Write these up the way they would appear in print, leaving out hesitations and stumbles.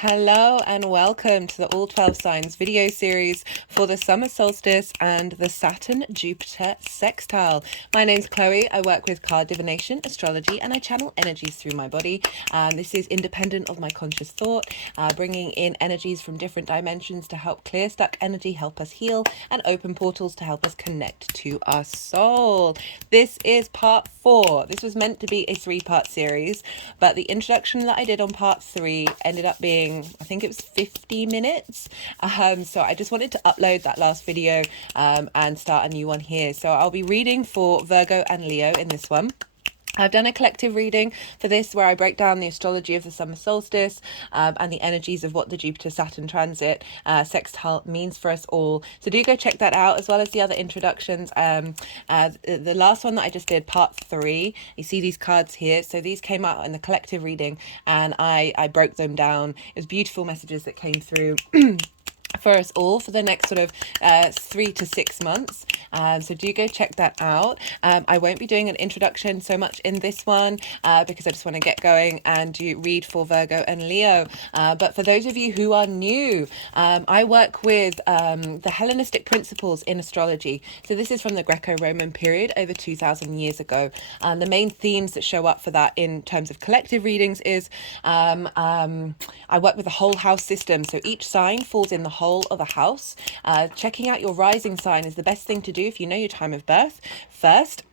Hello and welcome to the All 12 Signs video series for the Summer Solstice and the Saturn Jupiter Sextile. My name's Chloe. I work with card divination, astrology, and I channel energies through my body. This is independent of my conscious thought, bringing in energies from different dimensions to help clear stuck energy, help us heal, and open portals to help us connect to our soul. This is part 4. This was meant to be a 3-part series, but the introduction that I did on part 3 ended up being, I think it was 50 minutes. So I just wanted to upload that last video and start a new one here. So I'll be reading for Virgo and Leo in this one. I've done a collective reading for this where I break down the astrology of the summer solstice and the energies of what the Jupiter-Saturn transit sextile means for us all. So do go check that out, as well as the other introductions. The last one that I just did, part 3, you see these cards here. So these came out in the collective reading and I broke them down. It was beautiful messages that came through for us all for the next sort of 3 to 6 months. So do go check that out. I won't be doing an introduction so much in this one because I just want to get going and do read for Virgo and Leo. But for those of you who are new, I work with the Hellenistic principles in astrology. So this is from the Greco-Roman period over 2,000 years ago. The main themes that show up for that in terms of collective readings is I work with the whole house system. So each sign falls in the whole of a house. Checking out your rising sign is the best thing to do if you know your time of birth first,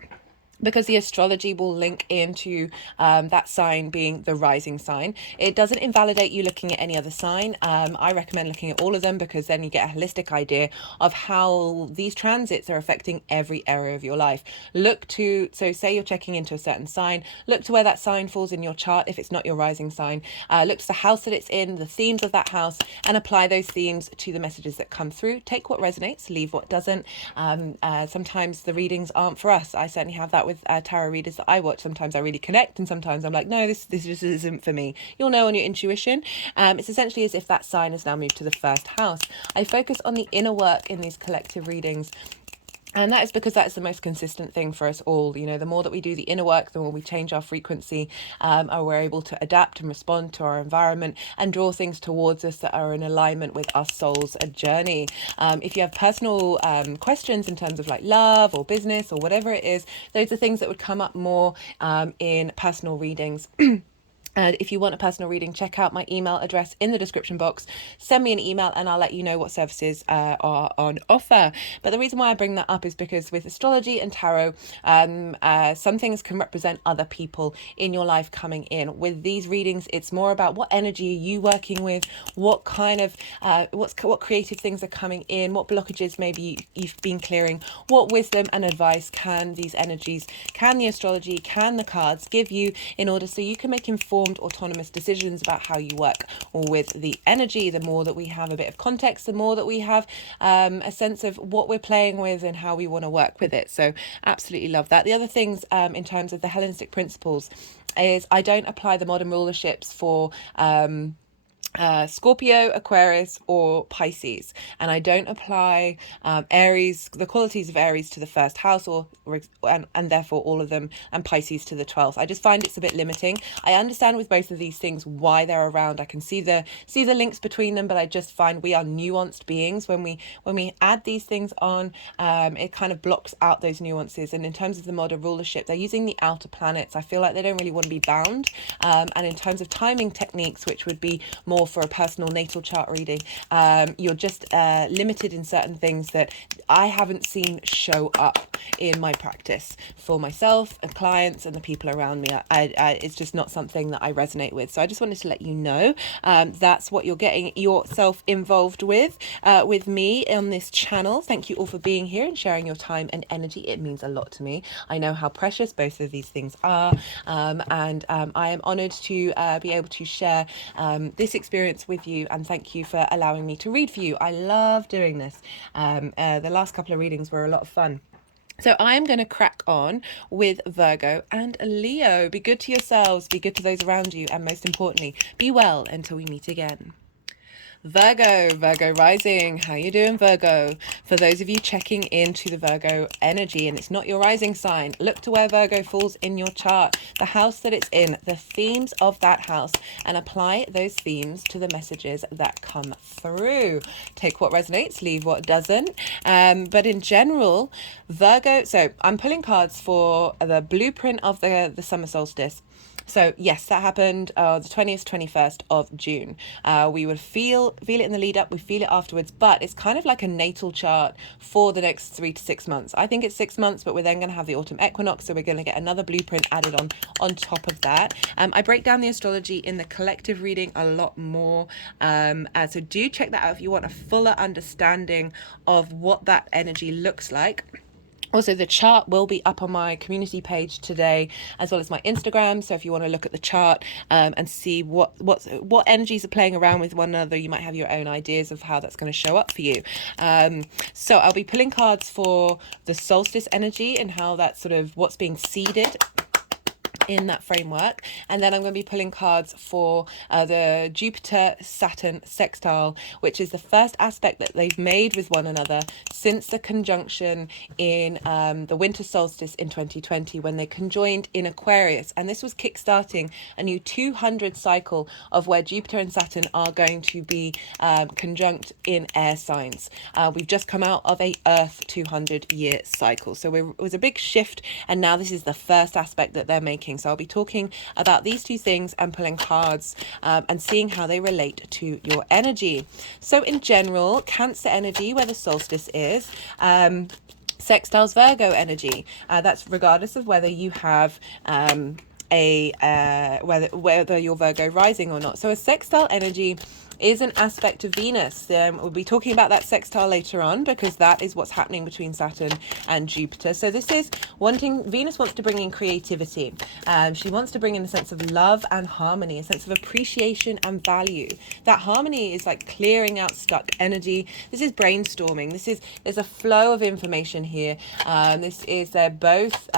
because the astrology will link into that sign being the rising sign. It doesn't invalidate you looking at any other sign. I recommend looking at all of them because then you get a holistic idea of how these transits are affecting every area of your life. So say you're checking into a certain sign, look to where that sign falls in your chart if it's not your rising sign. Look to the house that it's in, the themes of that house, and apply those themes to the messages that come through. Take what resonates, leave what doesn't. Sometimes the readings aren't for us. I certainly have that with tarot readers that I watch. Sometimes I really connect and sometimes I'm like, no, this just isn't for me. You'll know on your intuition. It's essentially as if that sign has now moved to the first house. I focus on the inner work in these collective readings. And that is because that is the most consistent thing for us all. You know, the more that we do the inner work, the more we change our frequency, and we're able to adapt and respond to our environment and draw things towards us that are in alignment with our soul's journey. If you have personal questions in terms of like love or business or whatever it is, those are things that would come up more in personal readings. And if you want a personal reading, check out my email address in the description box. Send me an email and I'll let you know what services are on offer. But the reason why I bring that up is because with astrology and tarot, some things can represent other people in your life coming in. With these readings, it's more about what energy are you working with, what kind of, what creative things are coming in, what blockages maybe you've been clearing, what wisdom and advice can these energies, can the astrology, can the cards give you in order so you can make informed autonomous decisions about how you work with the energy. The more that we have a bit of context, the more that we have a sense of what we're playing with and how we want to work with it. So absolutely love that. The other things in terms of the Hellenistic principles is I don't apply the modern rulerships for Scorpio, Aquarius, or Pisces, and I don't apply Aries, the qualities of Aries to the first house, and therefore all of them, and Pisces to the 12th. I just find it's a bit limiting. I understand with both of these things why they're around. I can see the links between them, but I just find we are nuanced beings. When we add these things on, it kind of blocks out those nuances. And in terms of the modern rulership, they're using the outer planets. I feel like they don't really want to be bound. And in terms of timing techniques, which would be more for a personal natal chart reading, you're just limited in certain things that I haven't seen show up in my practice for myself and clients and the people around me. It's just not something that I resonate with. So I just wanted to let you know that's what you're getting yourself involved with me on this channel. Thank you all for being here and sharing your time and energy. It means a lot to me. I know how precious both of these things are, and I am honored to be able to share this experience with you, and thank you for allowing me to read for you. I love doing this. The last couple of readings were a lot of fun. So I'm going to crack on with Virgo and Leo. Be good to yourselves, be good to those around you, and most importantly, be well until we meet again. Virgo rising. How you doing, Virgo? For those of you checking into the Virgo energy and it's not your rising sign, look to where Virgo falls in your chart, the house that it's in, the themes of that house, and apply those themes to the messages that come through. Take what resonates, leave what doesn't. But in general, Virgo, so I'm pulling cards for the blueprint of the summer solstice. So yes, that happened the 20th, 21st of June. We would feel it in the lead up, we feel it afterwards, but it's kind of like a natal chart for the next 3 to 6 months. I think it's 6 months, but we're then going to have the autumn equinox, so we're going to get another blueprint added on top of that. I break down the astrology in the collective reading a lot more, so do check that out if you want a fuller understanding of what that energy looks like. Also, the chart will be up on my community page today, as well as my Instagram. So if you want to look at the chart and see what energies are playing around with one another, you might have your own ideas of how that's going to show up for you. So I'll be pulling cards for the solstice energy and how that's sort of what's being seeded in that framework, and then I'm going to be pulling cards for the Jupiter Saturn sextile, which is the first aspect that they've made with one another since the conjunction in the winter solstice in 2020, when they conjoined in Aquarius, and this was kickstarting a new 200 cycle of where Jupiter and Saturn are going to be conjunct in air signs. We've just come out of a Earth 200-year cycle, so it was a big shift, and now this is the first aspect that they're making. So I'll be talking about these two things and pulling cards and seeing how they relate to your energy. So in general, Cancer energy, where the solstice is, sextiles Virgo energy. That's regardless of whether you have whether you're Virgo rising or not. So a sextile energy is an aspect of Venus. We'll be talking about that sextile later on, because that is what's happening between Saturn and Jupiter. So this is Venus wants to bring in creativity. She wants to bring in a sense of love and harmony, a sense of appreciation and value. That harmony is like clearing out stuck energy. This is brainstorming. There's a flow of information here. They're both,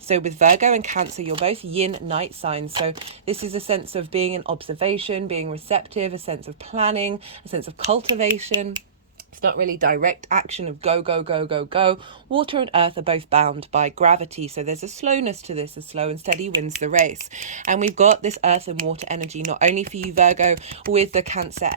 so with Virgo and Cancer, you're both yin night signs. So this is a sense of being in observation, being receptive, a sense of planning, a sense of cultivation. It's not really direct action of go, go, go, go, go. Water and earth are both bound by gravity. So there's a slowness to this. A slow and steady wins the race. And we've got this earth and water energy, not only for you, Virgo, with the Cancer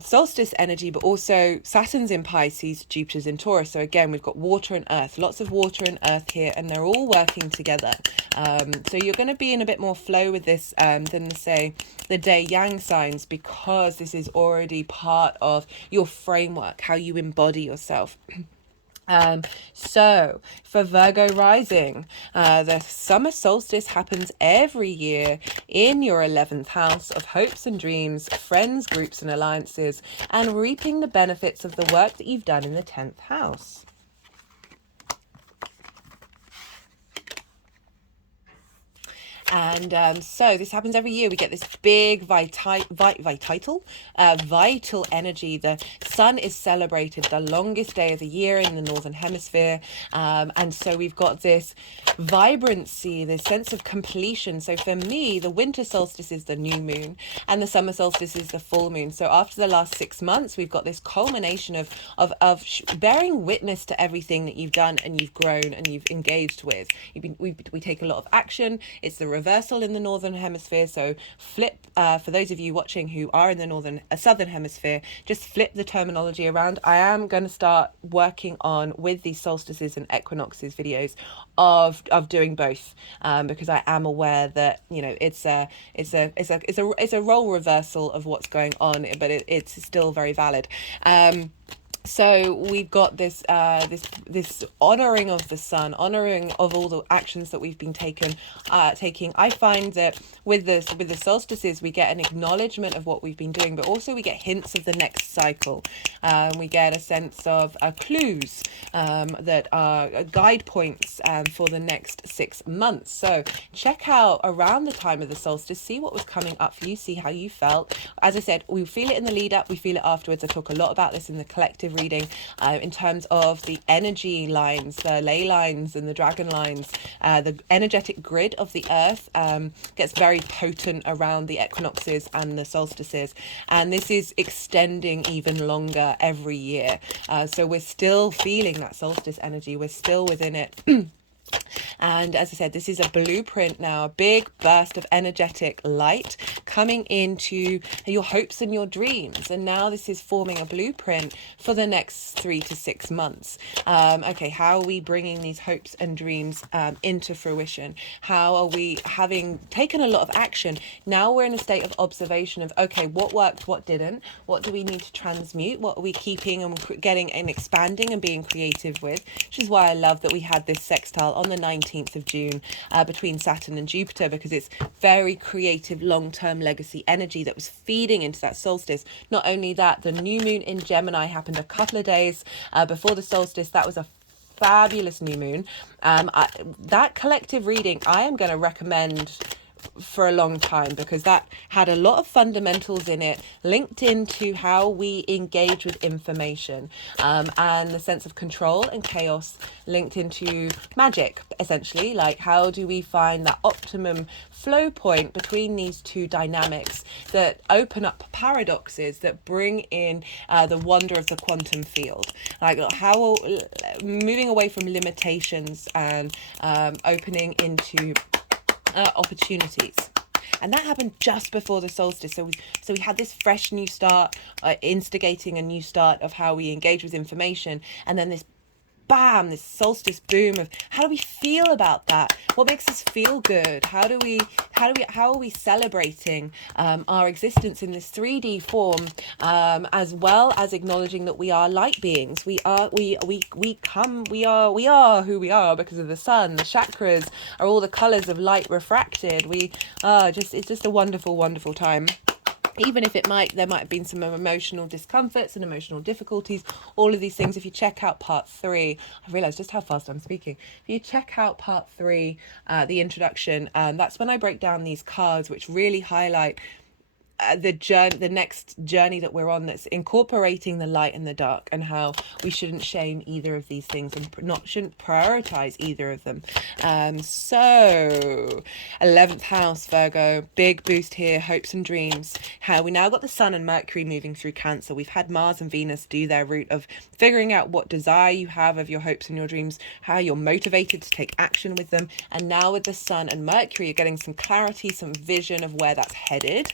solstice energy, but also Saturn's in Pisces, Jupiter's in Taurus. So again, we've got water and earth, lots of water and earth here, and they're all working together. So you're going to be in a bit more flow with this than say the day yang signs, because this is already part of your framework, how you embody yourself. So for Virgo rising, the summer solstice happens every year in your 11th house of hopes and dreams, friends, groups and alliances, and reaping the benefits of the work that you've done in the 10th house. And so this happens every year. We get this big vital energy. The sun is celebrated the longest day of the year in the northern hemisphere, and so we've got this vibrancy, this sense of completion. So for me, the winter solstice is the new moon and the summer solstice is the full moon. So after the last 6 months, we've got this culmination of bearing witness to everything that you've done and you've grown and you've engaged with. We take a lot of action. It's the reversal in the northern hemisphere, so flip, for those of you watching who are in the southern hemisphere, just flip the terminology around. I am going to start working on, with these solstices and equinoxes videos, of doing both, because I am aware that it's a role reversal of what's going on, but it's still very valid. So we've got this honoring of the sun, honoring of all the actions that we've been taking. I find that with the solstices, we get an acknowledgement of what we've been doing, but also we get hints of the next cycle. We get a sense of clues that are guide points for the next 6 months. So check out around the time of the solstice, see what was coming up for you, see how you felt. As I said, we feel it in the lead up, we feel it afterwards. I talk a lot about this in the collective collective reading in terms of the energy lines, the ley lines and the dragon lines. The energetic grid of the earth gets very potent around the equinoxes and the solstices, and this is extending even longer every year. So we're still feeling that solstice energy, we're still within it. And as I said, this is a blueprint now, a big burst of energetic light coming into your hopes and your dreams. And now this is forming a blueprint for the next 3 to 6 months. Okay, how are we bringing these hopes and dreams into fruition? How are we, having taken a lot of action, now we're in a state of observation of, okay, what worked, what didn't? What do we need to transmute? What are we keeping and getting and expanding and being creative with? Which is why I love that we had this sextile on the 19th of June between Saturn and Jupiter, because it's very creative long-term legacy energy that was feeding into that solstice. Not only that, the new moon in Gemini happened a couple of days before the solstice. That was a fabulous new moon. That collective reading I am going to recommend for a long time, because that had a lot of fundamentals in it linked into how we engage with information, and the sense of control and chaos linked into magic, essentially. Like, how do we find that optimum flow point between these two dynamics that open up paradoxes, that bring in the wonder of the quantum field, like how moving away from limitations and opening into opportunities. And that happened just before the solstice. So we had this fresh new start, instigating a new start of how we engage with information, and then this bam, this solstice boom of how do we feel about that? What makes us feel good? How are we celebrating our existence in this 3D form, as well as acknowledging that we are light beings. We are who we are because of the sun. The chakras are all the colors of light refracted. It's just a wonderful, wonderful time. Even if there might have been some emotional discomforts and emotional difficulties, all of these things. If you check out part 3, I realised just how fast I'm speaking. If you check out part 3, the introduction, that's when I break down these cards, which really highlight the next journey that we're on, that's incorporating the light and the dark, and how we shouldn't shame either of these things and shouldn't prioritize either of them. So 11th house, Virgo, big boost here, hopes and dreams. How we now got the Sun and Mercury moving through Cancer. We've had Mars and Venus do their route of figuring out what desire you have of your hopes and your dreams, how you're motivated to take action with them. And now with the Sun and Mercury, you're getting some clarity, some vision of where that's headed.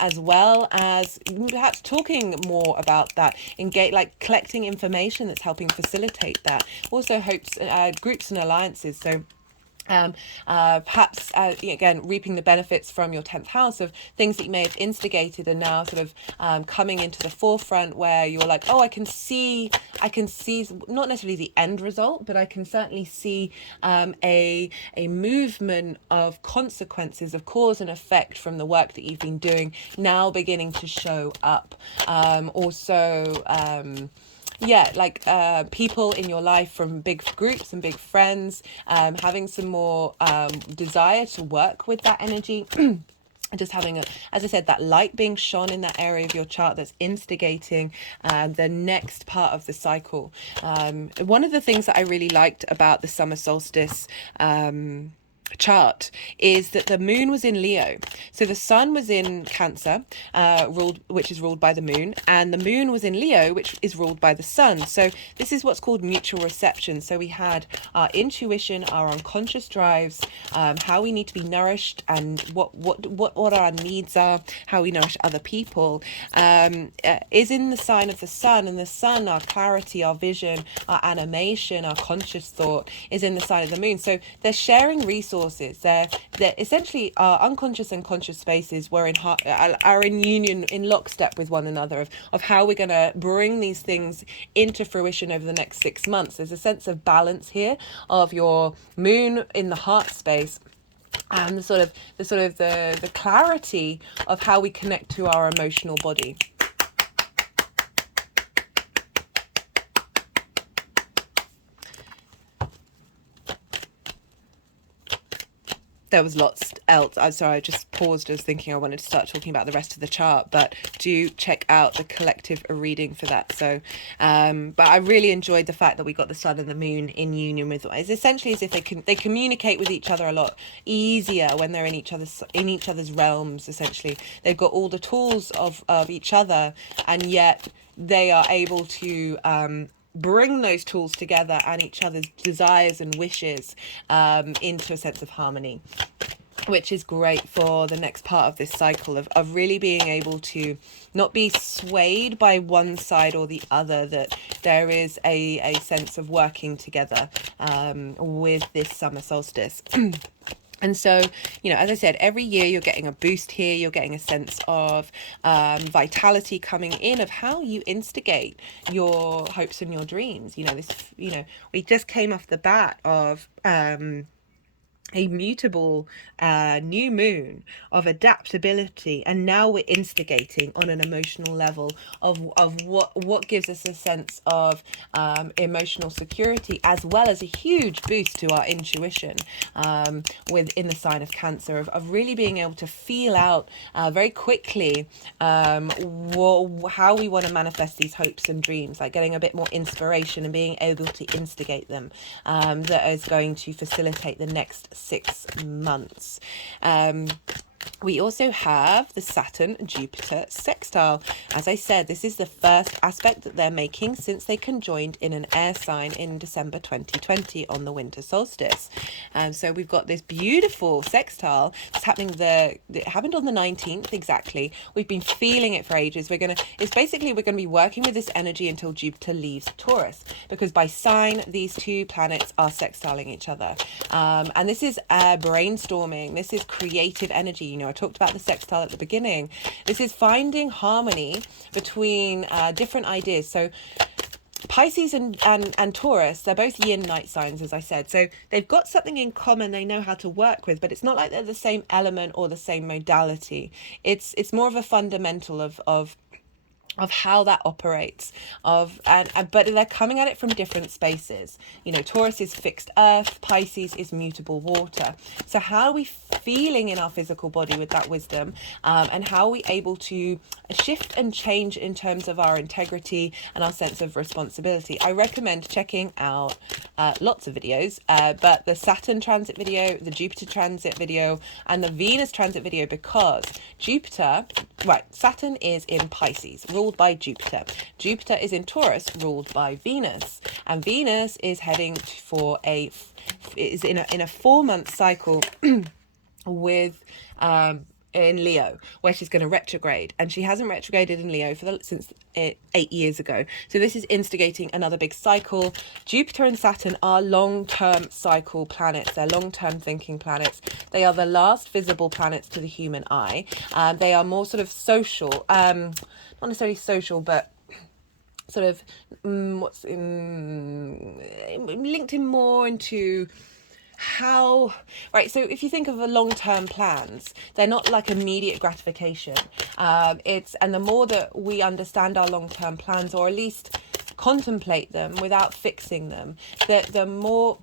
As well as perhaps talking more about that, like collecting information that's helping facilitate that. Also hopes, groups and alliances. So perhaps again reaping the benefits from your 10th house of things that you may have instigated and now sort of coming into the forefront, where you're like, oh, I can see not necessarily the end result, but I can certainly see a movement of consequences, of cause and effect from the work that you've been doing now beginning to show up. People in your life from big groups and big friends, having some more desire to work with that energy. Just having, as I said, that light being shone in that area of your chart that's instigating the next part of the cycle. One of the things that I really liked about the summer solstice chart is that the moon was in Leo, so the sun was in Cancer, which is ruled by the moon, and the moon was in Leo, which is ruled by the sun. So this is what's called mutual reception. So we had our intuition, our unconscious drives, how we need to be nourished, and what our needs are, how we nourish other people, is in the sign of the sun. And the sun, our clarity, our vision, our animation, our conscious thought, is in the sign of the moon. So they're sharing resources. They're essentially our unconscious and conscious spaces are in union, in lockstep with one another, of how we're going to bring these things into fruition over the next 6 months. There's a sense of balance here of your moon in the heart space, and the clarity of how we connect to our emotional body. there was lots else. I'm sorry, I just paused. I was thinking I wanted to start talking about the rest of the chart, but do check out the collective reading for that. So, but I really enjoyed the fact that we got the sun and the moon in union with. It's essentially as if they communicate with each other a lot easier when they're in each other's realms. Essentially, they've got all the tools of each other, and yet they are able to bring those tools together and each other's desires and wishes into a sense of harmony, which is great for the next part of this cycle of really being able to not be swayed by one side or the other, that there is a sense of working together with this summer solstice. And so, you know, as I said, every year you're getting a boost here. You're getting a sense of vitality coming in, of how you instigate your hopes and your dreams. You know, we just came off the bat of a mutable new moon of adaptability, and now we're instigating on an emotional level of what gives us a sense of emotional security, as well as a huge boost to our intuition within the sign of Cancer, of really being able to feel out very quickly how we want to manifest these hopes and dreams, like getting a bit more inspiration and being able to instigate them, that is going to facilitate the next 6 months. We also have the Saturn Jupiter sextile. As I said, this is the first aspect that they're making since they conjoined in an air sign in December 2020 on the winter solstice. So we've got this beautiful sextile. It's happening it happened on the 19th exactly. We've been feeling it for ages. We're going to be working with this energy until Jupiter leaves Taurus, because by sign these two planets are sextiling each other. And this is brainstorming. This is creative energy. You know, I talked about the sextile at the beginning. This is finding harmony between different ideas. So Pisces and Taurus, they're both yin night signs, as I said. So they've got something in common they know how to work with, but it's not like they're the same element or the same modality. It's more of a fundamental of how that operates, but they're coming at it from different spaces. You know, Taurus is fixed earth, Pisces is mutable water. So how are we feeling in our physical body with that wisdom, and how are we able to shift and change in terms of our integrity and our sense of responsibility? I recommend checking out lots of videos, but the Saturn transit video, the Jupiter transit video, and the Venus transit video, because Saturn is in Pisces, ruled by Jupiter. Jupiter is in Taurus, ruled by Venus, and Venus is heading for is in a 4-month cycle with in Leo, where she's going to retrograde, and she hasn't retrograded in Leo since 8 years ago. So this is instigating another big cycle. Jupiter and Saturn are long-term cycle planets. They're long-term thinking planets. They are the last visible planets to the human eye. They are more sort of social, not necessarily social, but sort of linked in more into how, right? So if you think of the long-term plans, they're not like immediate gratification. And the more that we understand our long-term plans, or at least contemplate them without fixing them, the more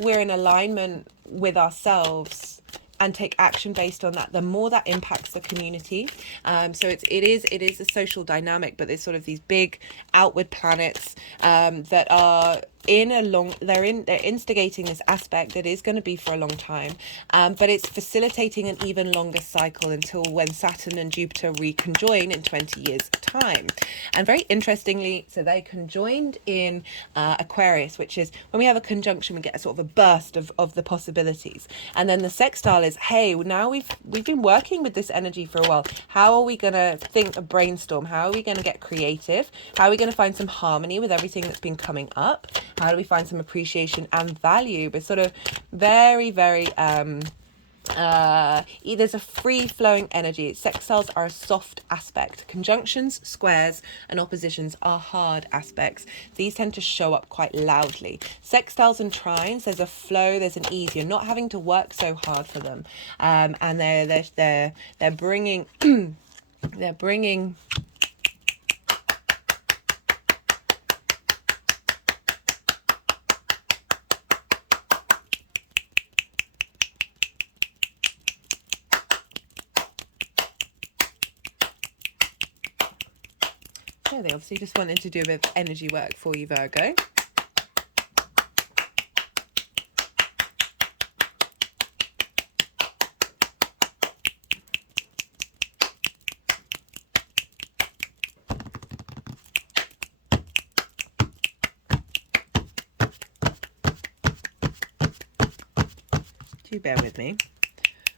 we're in alignment with ourselves and take action based on that, the more that impacts the community. So it is a social dynamic, but there's sort of these big outward planets that are they're instigating this aspect that is going to be for a long time, but it's facilitating an even longer cycle until when Saturn and Jupiter reconjoin in 20 years time. And very interestingly, so they conjoined in Aquarius, which is when we have a conjunction, we get a sort of a burst of the possibilities. And then the sextile is, hey, now we've been working with this energy for a while. How are we going to brainstorm? How are we going to get creative? How are we going to find some harmony with everything that's been coming up? How do we find some appreciation and value? But sort of very, very, there's a free-flowing energy. Sextiles are a soft aspect. Conjunctions, squares, and oppositions are hard aspects. These tend to show up quite loudly. Sextiles and trines, there's a flow, there's an ease. You're not having to work so hard for them, and they're bringing they're bringing Yeah, they obviously just wanted to do a bit of energy work for you, Virgo. Do bear with me.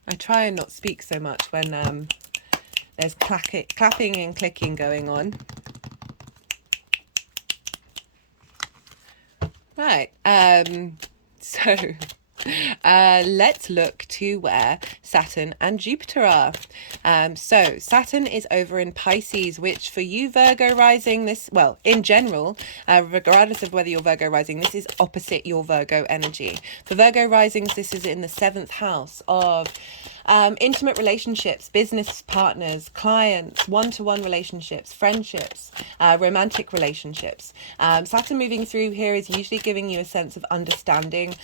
I try and not speak so much when there's clapping and clicking going on. Right, so let's look to where Saturn and Jupiter are. So Saturn is over in Pisces, which for you Virgo rising, this, well, in general, regardless of whether you're Virgo rising, this is opposite your Virgo energy. For Virgo risings, this is in the 7th house of intimate relationships, business partners, clients, one-to-one relationships, friendships, romantic relationships. Saturn moving through here is usually giving you a sense of understanding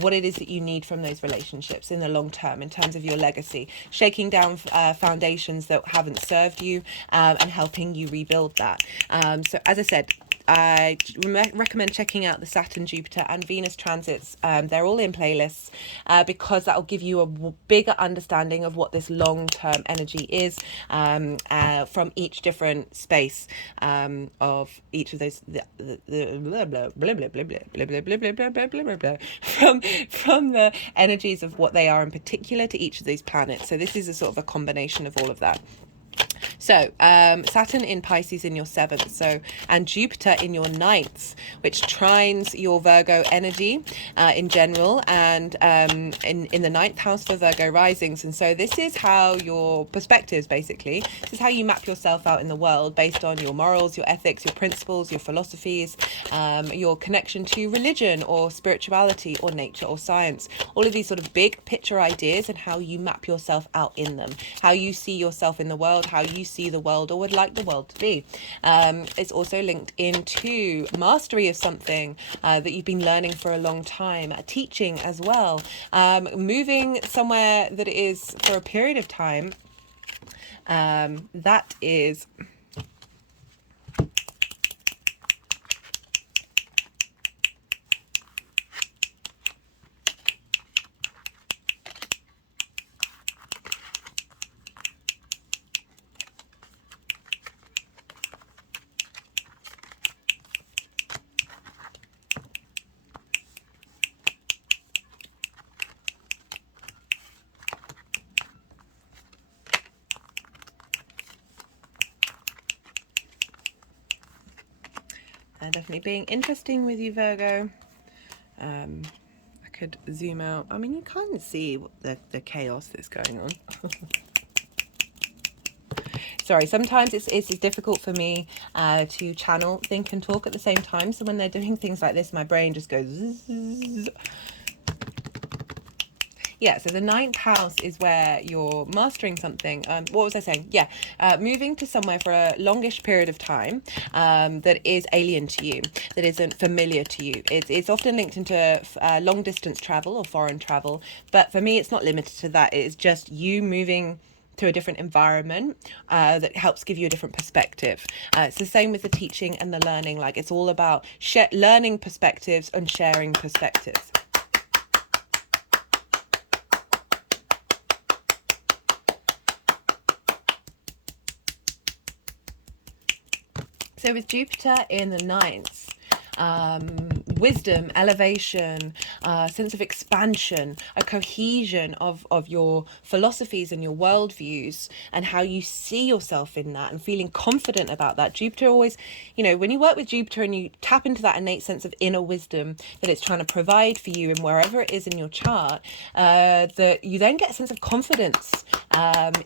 what it is that you need from those relationships in the long term in terms of your legacy, shaking down foundations that haven't served you, and helping you rebuild that. So as I said, I recommend checking out the Saturn, Jupiter and Venus transits. They're all in playlists because that will give you a bigger understanding of what this long-term energy is from each different space of each of those from the energies of what they are in particular to each of these planets. So this is a sort of a combination of all of that. So Saturn in Pisces in your 7th, so, and Jupiter in your 9th, which trines your Virgo energy in general, and in the 9th house for Virgo risings. And so this is how your perspectives, basically, this is how you map yourself out in the world based on your morals, your ethics, your principles, your philosophies, your connection to religion or spirituality or nature or science. All of these sort of big picture ideas and how you map yourself out in them, how you see yourself in the world, how you see the world or would like the world to be. It's also linked into mastery of something that you've been learning for a long time, teaching as well, moving somewhere that is for a period of time that is definitely being interesting with you, Virgo. I could zoom out. I mean, you can't see what the chaos that's going on. Sorry, sometimes it's difficult for me to channel, think and talk at the same time. So when they're doing things like this, my brain just goes zzz. Yeah, so the 9th house is where you're mastering something. What was I saying? Yeah, moving to somewhere for a longish period of time that is alien to you, that isn't familiar to you. It's often linked into long distance travel or foreign travel. But for me, it's not limited to that. It's just you moving to a different environment that helps give you a different perspective. It's the same with the teaching and the learning. Like, it's all about learning perspectives and sharing perspectives. So with Jupiter in the 9th, wisdom, elevation, sense of expansion, a cohesion of your philosophies and your worldviews and how you see yourself in that and feeling confident about that. Jupiter always, you know, when you work with Jupiter and you tap into that innate sense of inner wisdom that it's trying to provide for you and wherever it is in your chart, that you then get a sense of confidence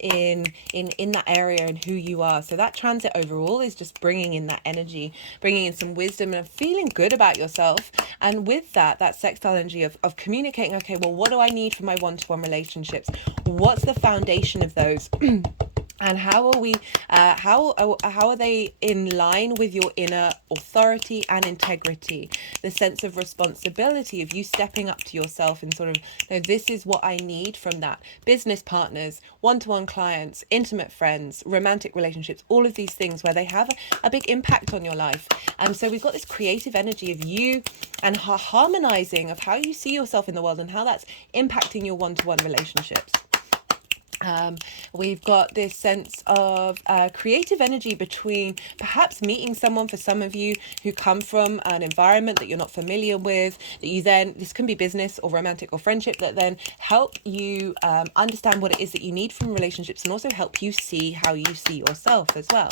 in that area and who you are. So that transit overall is just bringing in that energy, bringing in some wisdom and feeling good about yourself. And with that sextile energy of communicating, okay, well, what do I need for my one-to-one relationships? What's the foundation of those? And how are we? How are they in line with your inner authority and integrity? The sense of responsibility of you stepping up to yourself and sort of, this is what I need from that. Business partners, one-to-one clients, intimate friends, romantic relationships, all of these things where they have a big impact on your life. And so we've got this creative energy of you and harmonizing of how you see yourself in the world and how that's impacting your one-to-one relationships. We've got this sense of creative energy between perhaps meeting someone, for some of you who come from an environment that you're not familiar with, that you then, this can be business or romantic or friendship, that then help you understand what it is that you need from relationships and also help you see how you see yourself as well.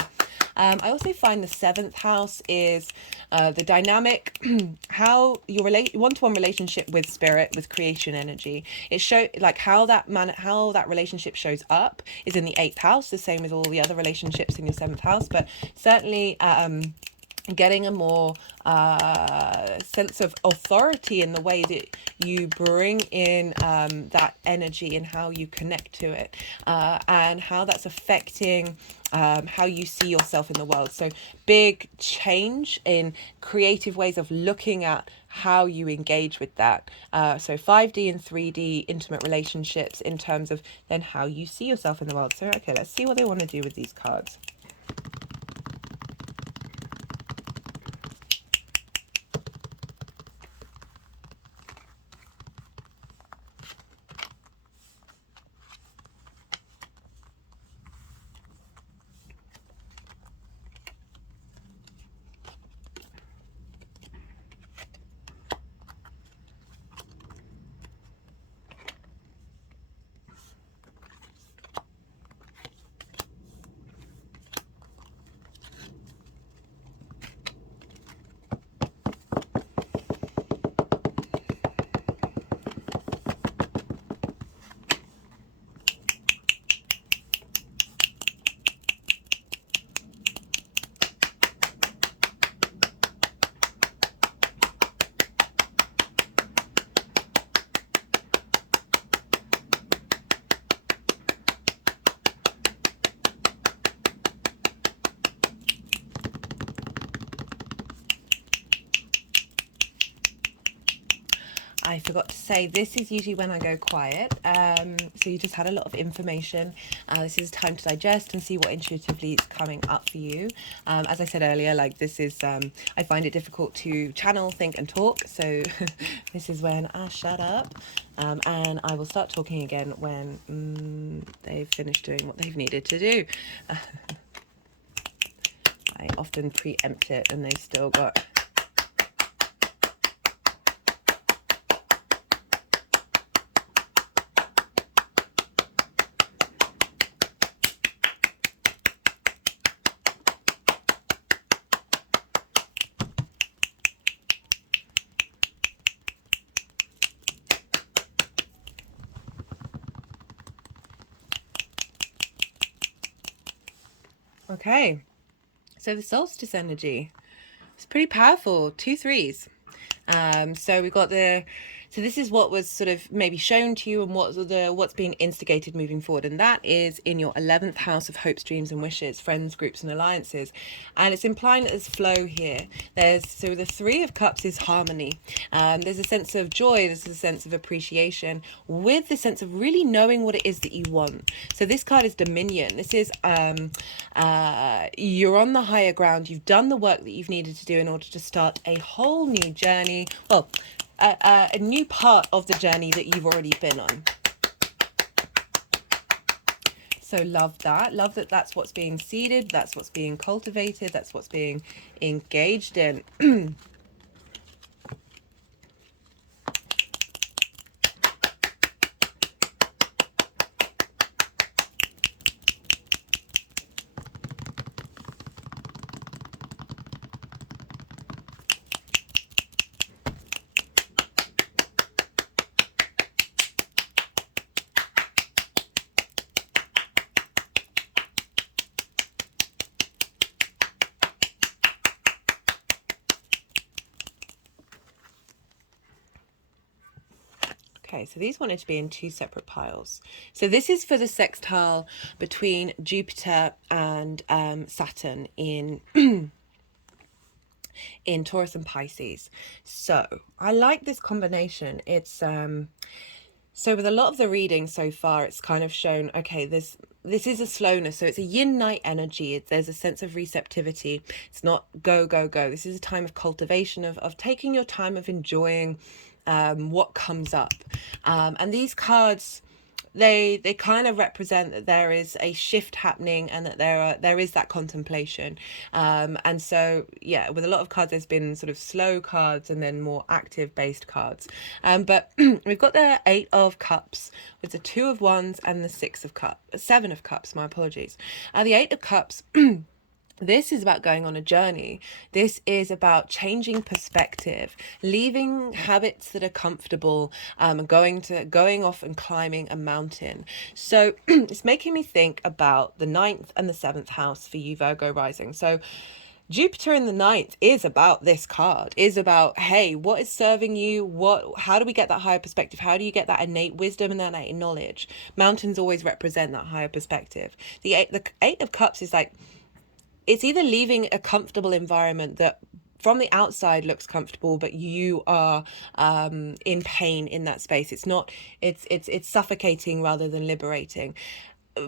I also find the 7th house is the dynamic, how your one-to-one relationship with spirit, with creation energy. It show like how that relationship shows up is in the 8th house, the same as all the other relationships in your 7th house, but certainly getting a more sense of authority in the way that you bring in that energy and how you connect to it, and how that's affecting how you see yourself in the world. So big change in creative ways of looking at how you engage with that. So 5D and 3D intimate relationships in terms of then how you see yourself in the world. So, okay, let's see what they want to do with these cards. I forgot to say, this is usually when I go quiet. So you just had a lot of information. This is time to digest and see what intuitively is coming up for you. As I said earlier, like this is, I find it difficult to channel, think and talk. So this is when I shut up, and I will start talking again when they've finished doing what they've needed to do. I often preempt it and they've still got... Okay, so the solstice energy, it's pretty powerful, 2 3s. So we got so this is what was sort of maybe shown to you and what's being instigated moving forward, and that is in your 11th house of hopes, dreams and wishes, friends, groups and alliances, and it's implying that there's flow here. So the 3 of cups is harmony. There's a sense of joy, there's a sense of appreciation with the sense of really knowing what it is that you want. So this card is dominion. This is you're on the higher ground, you've done the work that you've needed to do in order to start a whole new journey, well, a new part of the journey that you've already been on. So love that that's what's being seeded, that's what's being cultivated, that's what's being engaged in. Okay, so these wanted to be in 2 separate piles. So this is for the sextile between Jupiter and Saturn in in Taurus and Pisces. So I like this combination. It's so with a lot of the reading so far, it's kind of shown, okay, this is a slowness. So it's a yin-night energy. There's a sense of receptivity. It's not go, go, go. This is a time of cultivation, of taking your time, of enjoying what comes up. And these cards, they kind of represent that there is a shift happening, and that there is that contemplation. And so yeah, with a lot of cards, there's been sort of slow cards and then more active based cards. But we've got the 8 of Cups with the 2 of Wands and the 7 of Cups. My apologies. The 8 of Cups. This is about going on a journey. This is about changing perspective, leaving habits that are comfortable, going off and climbing a mountain. So it's making me think about the 9th and the 7th house for you, Virgo rising. So Jupiter in the 9th is about this card, is about, hey, what is serving you? How do we get that higher perspective? How do you get that innate wisdom and that innate knowledge? Mountains always represent that higher perspective. The eight of Cups is like, it's either leaving a comfortable environment that from the outside looks comfortable, but you are in pain in that space. It's suffocating rather than liberating.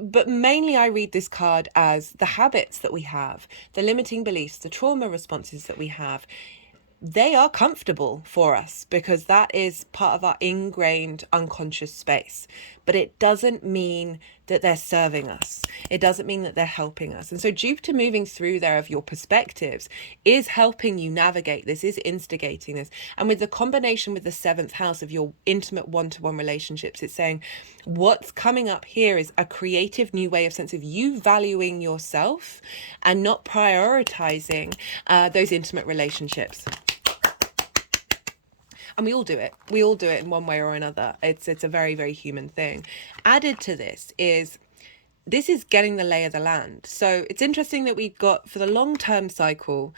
But mainly I read this card as the habits that we have, the limiting beliefs, the trauma responses that we have. They are comfortable for us because that is part of our ingrained unconscious space. But it doesn't mean that they're serving us. It doesn't mean that they're helping us. And so Jupiter moving through there of your perspectives is helping you navigate this, is instigating this. And with the combination with the 7th house of your intimate one-to-one relationships, it's saying what's coming up here is a creative new way of sense of you valuing yourself and not prioritizing those intimate relationships. And we all do it. We all do it in one way or another. It's a very, very human thing. Added to this is getting the lay of the land. So it's interesting that we've got for the long-term cycle,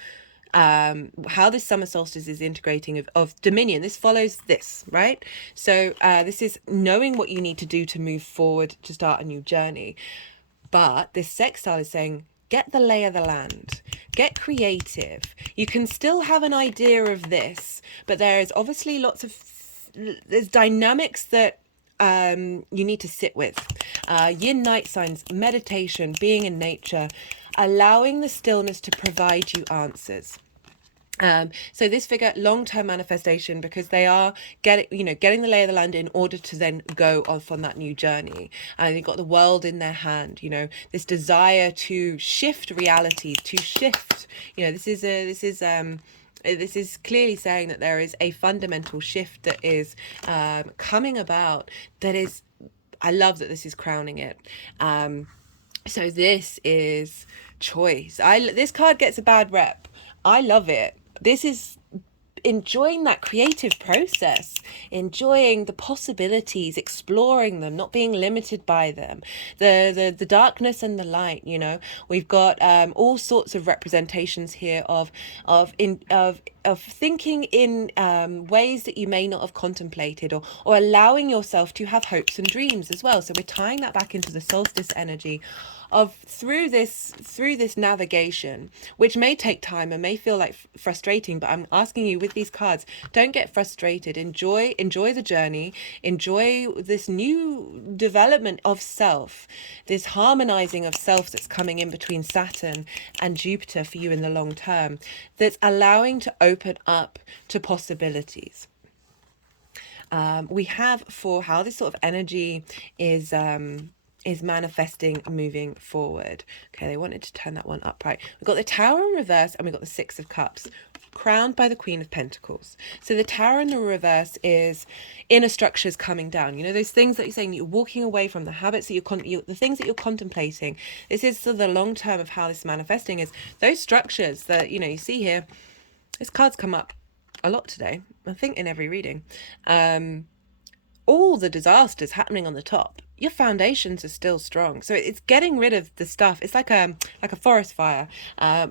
how this summer solstice is integrating of dominion. This follows this, right? So this is knowing what you need to do to move forward, to start a new journey. But this sextile is saying, get the lay of the land, get creative. You can still have an idea of this, but there is obviously there's dynamics that you need to sit with. Yin night signs, meditation, being in nature, allowing the stillness to provide you answers. So this figure, long-term manifestation, because they are getting the lay of the land in order to then go off on that new journey. And they've got the world in their hand, this desire to shift realities, to shift, this is clearly saying that there is a fundamental shift that is coming about. I love that this is crowning it. So this is choice. This card gets a bad rep. I love it. This is enjoying that creative process, enjoying the possibilities, exploring them, not being limited by them, the darkness and the light. We've got all sorts of representations here of thinking in ways that you may not have contemplated, or allowing yourself to have hopes and dreams as well. So we're tying that back into the solstice energy of through this navigation, which may take time and may feel like frustrating, but I'm asking you with these cards, don't get frustrated. Enjoy the journey, enjoy this new development of self, this harmonizing of self that's coming in between Saturn and Jupiter for you in the long term, that's allowing to open up to possibilities. We have for how this sort of energy is manifesting moving forward. Okay, they wanted to turn that one upright. We've got the Tower in reverse and we've got the 6 of Cups, crowned by the Queen of Pentacles. So the Tower in the reverse is inner structures coming down. Those things that you're saying, you're walking away from, the habits that the things that you're contemplating. This is the long term of how this is manifesting, is those structures that, you see here. This card's come up a lot today, I think in every reading. All the disasters happening on the top. your foundations are still strong. So it's getting rid of the stuff. It's like a forest fire,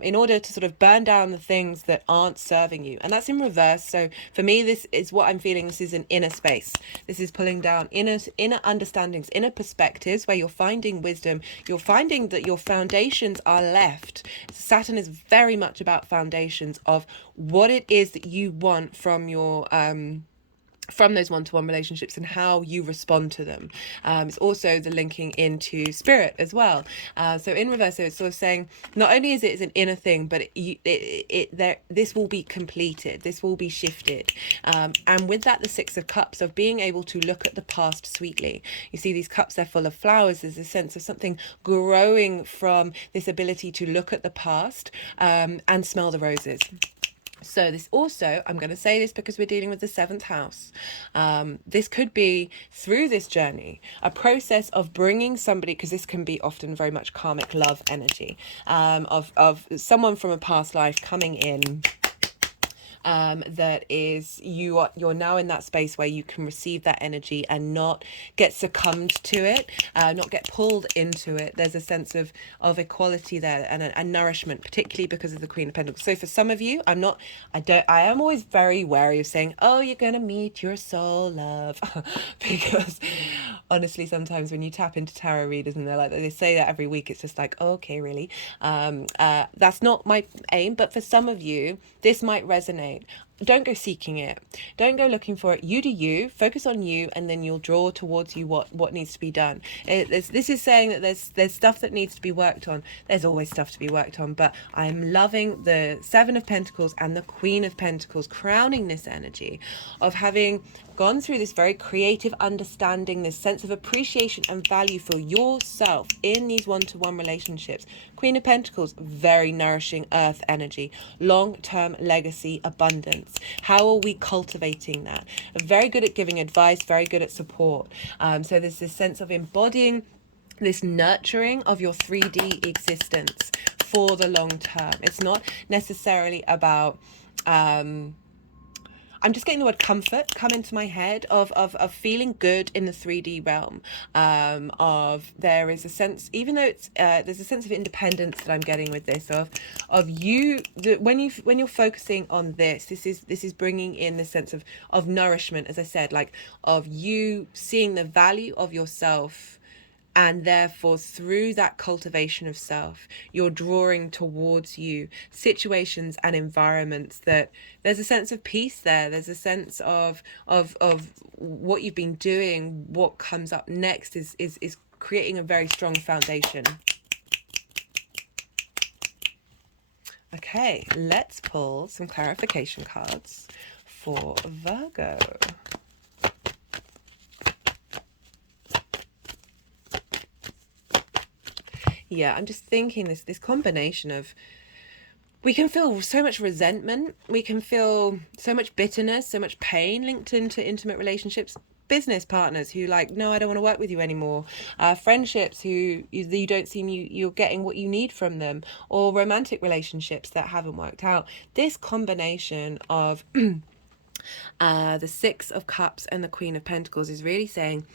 in order to sort of burn down the things that aren't serving you. And that's in reverse. So for me, this is what I'm feeling. This is an inner space. This is pulling down inner understandings, inner perspectives, where you're finding wisdom. You're finding that your foundations are left. Saturn is very much about foundations of what it is that you want from your from those one-to-one relationships and how you respond to them. It's also the linking into spirit as well. So in reverse, so it's sort of saying not only is it an inner thing, but this will be completed, this will be shifted. And with that, the Six of Cups, of being able to look at the past sweetly. You see these cups, they're full of flowers. There's a sense of something growing from this ability to look at the past, and smell the roses. So this also, I'm going to say this because we're dealing with the 7th house. This could be, through this journey, a process of bringing somebody, because this can be often very much karmic love energy, of someone from a past life coming in, that is, you're now in that space where you can receive that energy and not get succumbed to it, not get pulled into it. There's a sense of equality there, and nourishment, particularly because of the Queen of Pentacles. So for some of you, I am always very wary of saying, oh, you're gonna meet your soul love, because honestly, sometimes when you tap into tarot readers and they say that every week, it's just like, oh, okay, really? That's not my aim, but for some of you, this might resonate. Don't go seeking it. Don't go looking for it. You do you. Focus on you, and then you'll draw towards you what needs to be done. This is saying that there's stuff that needs to be worked on. There's always stuff to be worked on, but I'm loving the 7 of Pentacles and the Queen of Pentacles crowning this energy of having gone through this very creative understanding, this sense of appreciation and value for yourself in these one-to-one relationships. Queen of Pentacles, very nourishing earth energy, long-term legacy, abundance. How are we cultivating that? Very good at giving advice, very good at support. So there's this sense of embodying this nurturing of your 3D existence for the long term. It's not necessarily about I'm just getting the word comfort come into my head of feeling good in the 3D realm. Of there is a sense, even though it's there's a sense of independence that I'm getting with this, of you, when you're focusing on this is bringing in the sense of nourishment, as I said, like of you seeing the value of yourself. And therefore, through that cultivation of self, you're drawing towards you situations and environments that there's a sense of peace there. There's a sense of what you've been doing. What comes up next is creating a very strong foundation. Okay, let's pull some clarification cards for Virgo. Yeah, I'm just thinking this combination of, we can feel so much resentment, we can feel so much bitterness, so much pain linked into intimate relationships, business partners who like, no, I don't want to work with you anymore, friendships who you don't seem you're getting what you need from them, or romantic relationships that haven't worked out. This combination of the 6 of Cups and the Queen of Pentacles is really saying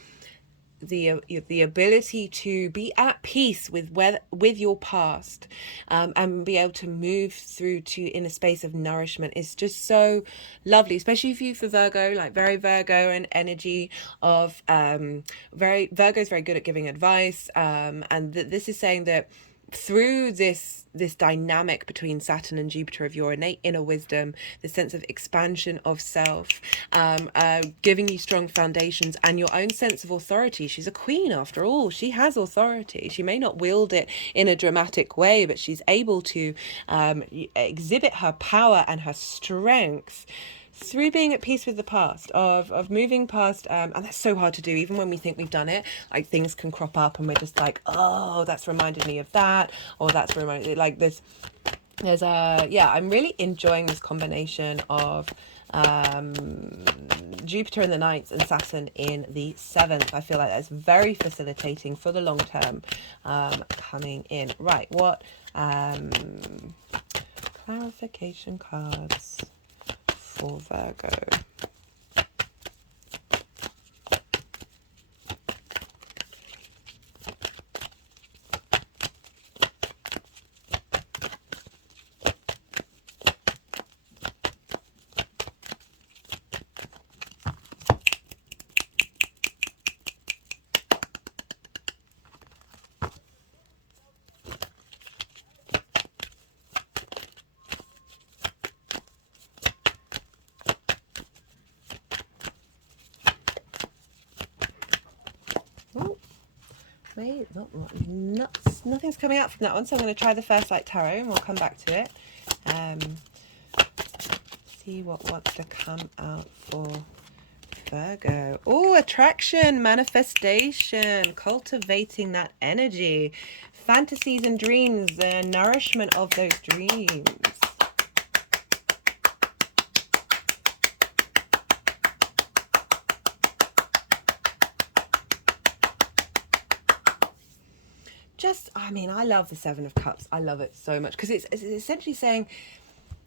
the ability to be at peace with your past, and be able to move through to in a space of nourishment is just so lovely, especially for Virgo, like very Virgo and energy of Virgo's very good at giving advice, and this is saying that through this dynamic between Saturn and Jupiter of your innate inner wisdom, the sense of expansion of self, giving you strong foundations and your own sense of authority. She's a queen after all. She has authority. She may not wield it in a dramatic way, but she's able to exhibit her power and her strength through being at peace with the past, of moving past, and that's so hard to do, even when we think we've done it. Like, things can crop up and we're just like, oh, that's reminded me of that, or that's reminded, like this. There's I'm really enjoying this combination of Jupiter in the 9th and Saturn in the 7th. I feel like that's very facilitating for the long term, coming in. Right, what clarification cards for Virgo? Wait, nothing's coming out from that one, so I'm going to try the First Light Tarot and we'll come back to it. See what wants to come out for Virgo. Oh, attraction, manifestation, cultivating that energy, fantasies and dreams, the nourishment of those dreams. I mean, I love the Seven of Cups. I love it so much because it's essentially saying,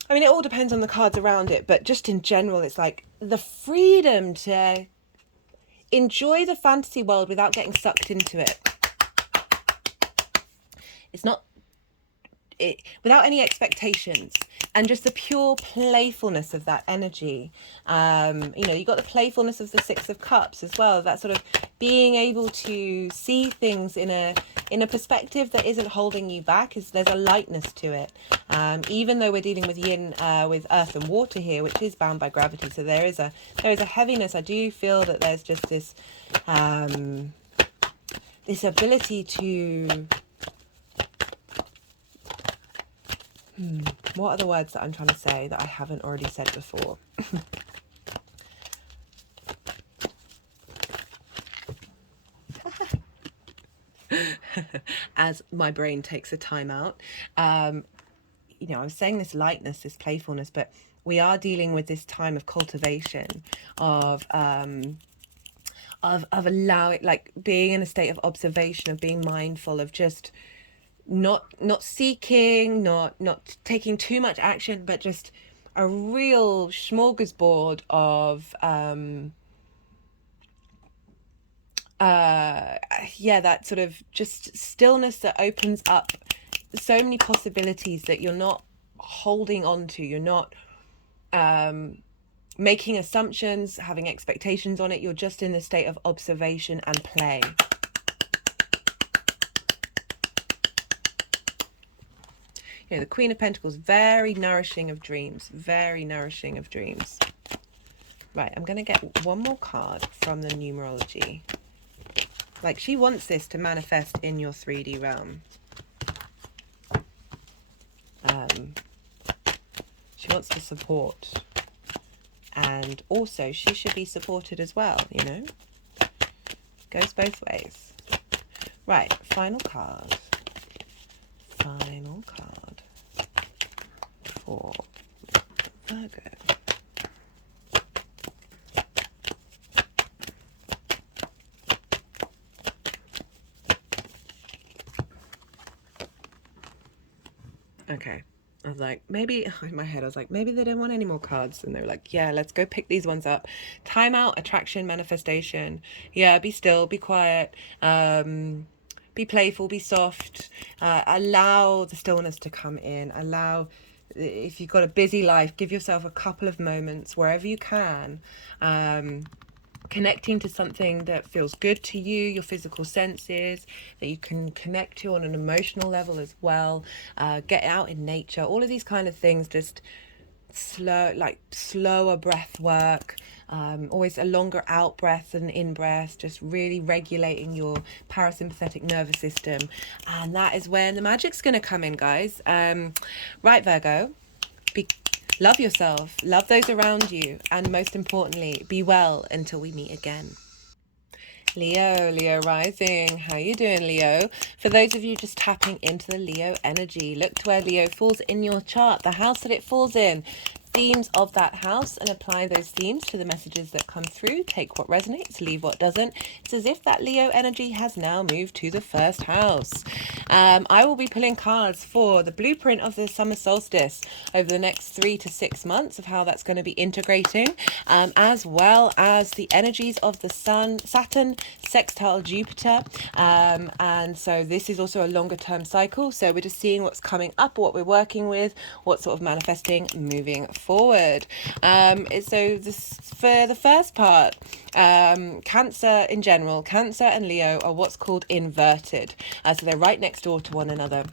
I mean, it all depends on the cards around it, but just in general, it's like the freedom to enjoy the fantasy world without getting sucked into it. It's not without any expectations, and just the pure playfulness of that energy. You know, you got the playfulness of the Six of Cups as well, that sort of being able to see things in a perspective that isn't holding you back. There's a lightness to it, even though we're dealing with yin, with earth and water here, which is bound by gravity, so there is a heaviness. I do feel that there's just this this ability to what are the words that I'm trying to say that I haven't already said before? As my brain takes a time out. You know, I was saying this lightness, this playfulness, but we are dealing with this time of cultivation, of allowing, like, being in a state of observation, of being mindful, of just not seeking, not taking too much action, but just a real smorgasbord of that sort of just stillness that opens up so many possibilities that you're not holding on to. You're not making assumptions, having expectations on it. You're just in the state of observation and play. You know, the Queen of Pentacles, very nourishing of dreams, very nourishing of dreams. Right, I'm going to get one more card from the numerology. Like, she wants this to manifest in your 3D realm. She wants to support. And also, she should be supported as well, you know? Goes both ways. Right, final card. Final card for Virgo. Okay, I was like, maybe, in my head I was like, maybe they don't want any more cards, and they were like, yeah, let's go pick these ones up. Time out, attraction, manifestation. Yeah, be still, be quiet, be playful, be soft, allow the stillness to come in. Allow, if you've got a busy life, give yourself a couple of moments wherever you can, connecting to something that feels good to you, your physical senses, that you can connect to on an emotional level as well. Get out in nature, all of these kind of things. Just slower breath work, always a longer out breath than in breath, just really regulating your parasympathetic nervous system. And that is when the magic's going to come in, guys. Right, Virgo, love yourself, love those around you, and most importantly, be well until we meet again. Leo rising. How you doing, Leo? For those of you just tapping into the Leo energy, look to where Leo falls in your chart, the house that it falls in, themes of that house, and apply those themes to the messages that come through. Take what resonates, leave what doesn't. It's as if that Leo energy has now moved to the first house. I will be pulling cards for the blueprint of the summer solstice over the next 3 to 6 months, of how that's going to be integrating, as well as the energies of the Sun, Saturn, Sextile Jupiter. And so this is also a longer term cycle. So we're just seeing what's coming up, what we're working with, what sort of manifesting moving forward. So this, for the first part, Cancer in general, Cancer and Leo are what's called inverted. So they're right next door to one another.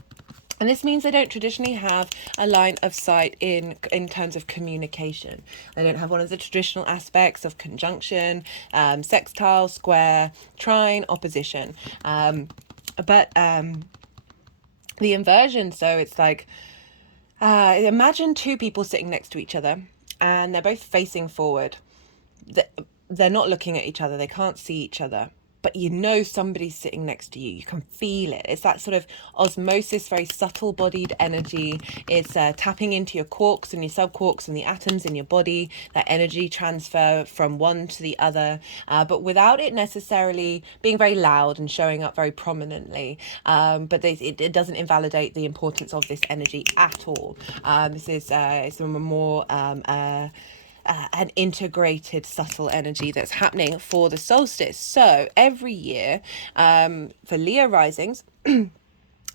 And this means they don't traditionally have a line of sight in terms of communication. They don't have one of the traditional aspects of conjunction, sextile, square, trine, opposition. But the inversion, so it's like, imagine two people sitting next to each other and they're both facing forward. They're not looking at each other, they can't see each other, but you know somebody's sitting next to you. You can feel it. It's that sort of osmosis, very subtle bodied energy. It's tapping into your quarks and your subquarks and the atoms in your body, that energy transfer from one to the other, but without it necessarily being very loud and showing up very prominently. But it doesn't invalidate the importance of this energy at all. This is it's a more an integrated subtle energy that's happening for the solstice. So every year, for Leo risings,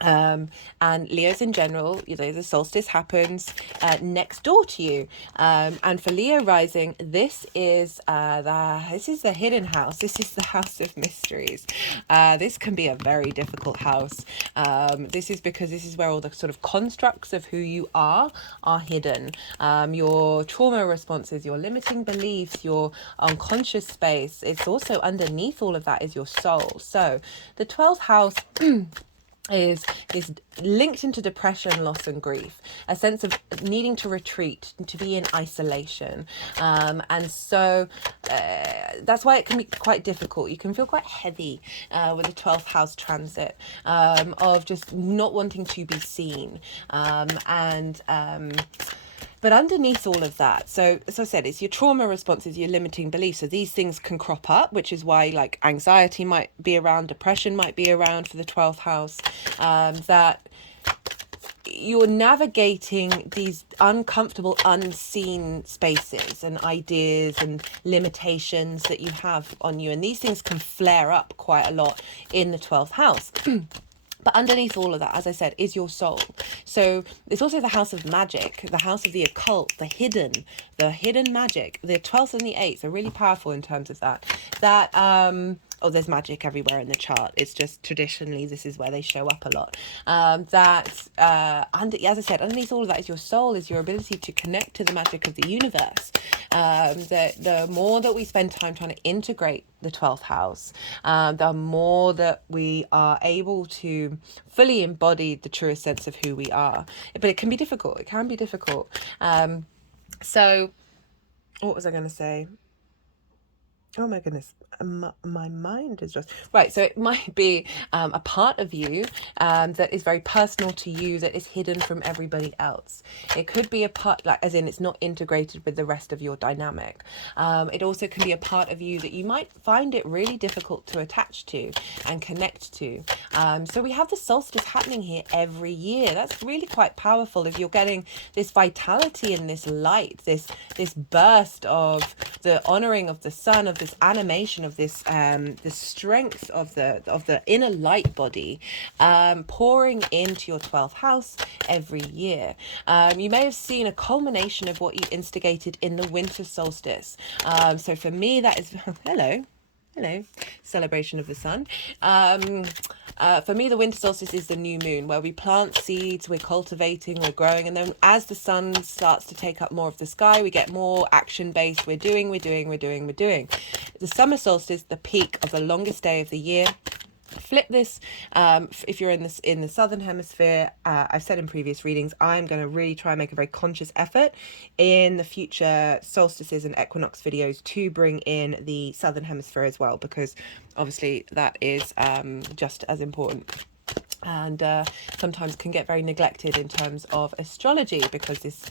and Leos in general, the solstice happens next door to you, and for Leo rising, this is the hidden house. This is the house of mysteries. This can be a very difficult house. This is because this is where all the sort of constructs of who you are hidden. Your trauma responses, your limiting beliefs, your unconscious space. It's also underneath all of that is your soul. So the 12th house is linked into depression, loss and grief, a sense of needing to retreat, to be in isolation, and so that's why it can be quite difficult. You can feel quite heavy with the 12th house transit, of just not wanting to be seen, but underneath all of that, so as I said, it's your trauma responses, your limiting beliefs. So these things can crop up, which is why like anxiety might be around, depression might be around for the 12th house, that you're navigating these uncomfortable, unseen spaces and ideas and limitations that you have on you. And these things can flare up quite a lot in the 12th house. But underneath all of that, as I said, is your soul. So it's also the house of magic, the house of the occult, the hidden magic. The 12th and the 8th are really powerful in terms of that. There's magic everywhere in the chart. It's just traditionally this is where they show up a lot. As I said, underneath all of that is your soul, is your ability to connect to the magic of the universe. The more that we spend time trying to integrate the 12th house, the more that we are able to fully embody the truest sense of who we are. But it can be difficult. It can be difficult. So what was I going to say? Oh my goodness, my mind is just right. So it might be a part of you that is very personal to you, that is hidden from everybody else. It could be a part, like as in it's not integrated with the rest of your dynamic. It also can be a part of you that you might find it really difficult to attach to and connect to. So we have the solstice happening here every year. That's really quite powerful. If you're getting this vitality and this light, this burst of the honoring of the sun, of this animation, of this the strength of the inner light body, pouring into your 12th house every year. You may have seen a culmination of what you instigated in the winter solstice. So for me, that is hello, celebration of the sun. For me, the winter solstice is the new moon, where we plant seeds, we're cultivating, we're growing, and then as the sun starts to take up more of the sky, we get more action based. We're doing. The summer solstice, the peak of the longest day of the year. Flip this, if you're in the southern hemisphere, I've said in previous readings, I'm going to really try and make a very conscious effort in the future solstices and equinox videos to bring in the southern hemisphere as well, because obviously that is just as important, and sometimes can get very neglected in terms of astrology, because this,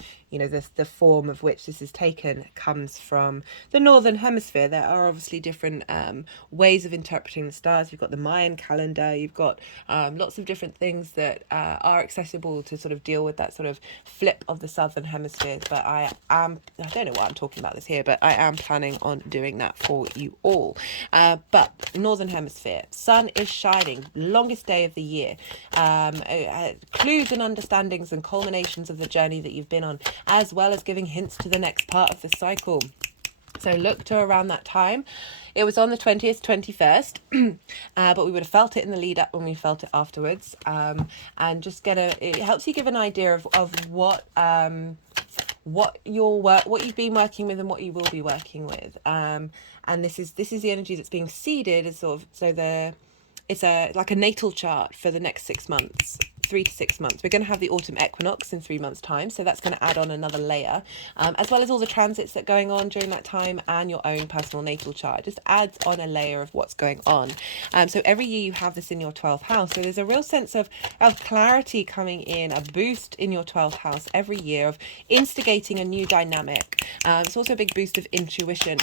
the form of which this is taken comes from the northern hemisphere. There are obviously different ways of interpreting the stars. You've got the Mayan calendar, you've got lots of different things that are accessible to sort of deal with that sort of flip of the southern hemisphere. But I don't know why I'm talking about this here, but I am planning on doing that for you all. But northern hemisphere, sun is shining, longest day of the year. Clues and understandings and culminations of the journey that you've been on, as well as giving hints to the next part of the cycle. So look to around that time. It was on the 20th, 21st, but we would have felt it in the lead up when we felt it afterwards. And just it helps you give an idea of what you've been working with and what you will be working with. And this is the energy that's being seeded as sort of, so it's a like a natal chart for the next 6 months. 3 to 6 months. We're going to have the autumn equinox in 3 months' time, so that's going to add on another layer, as well as all the transits that are going on during that time and your own personal natal chart. It just adds on a layer of what's going on. So every year you have this in your 12th house, so there's a real sense of clarity coming in, a boost in your 12th house every year of instigating a new dynamic. It's also a big boost of intuition.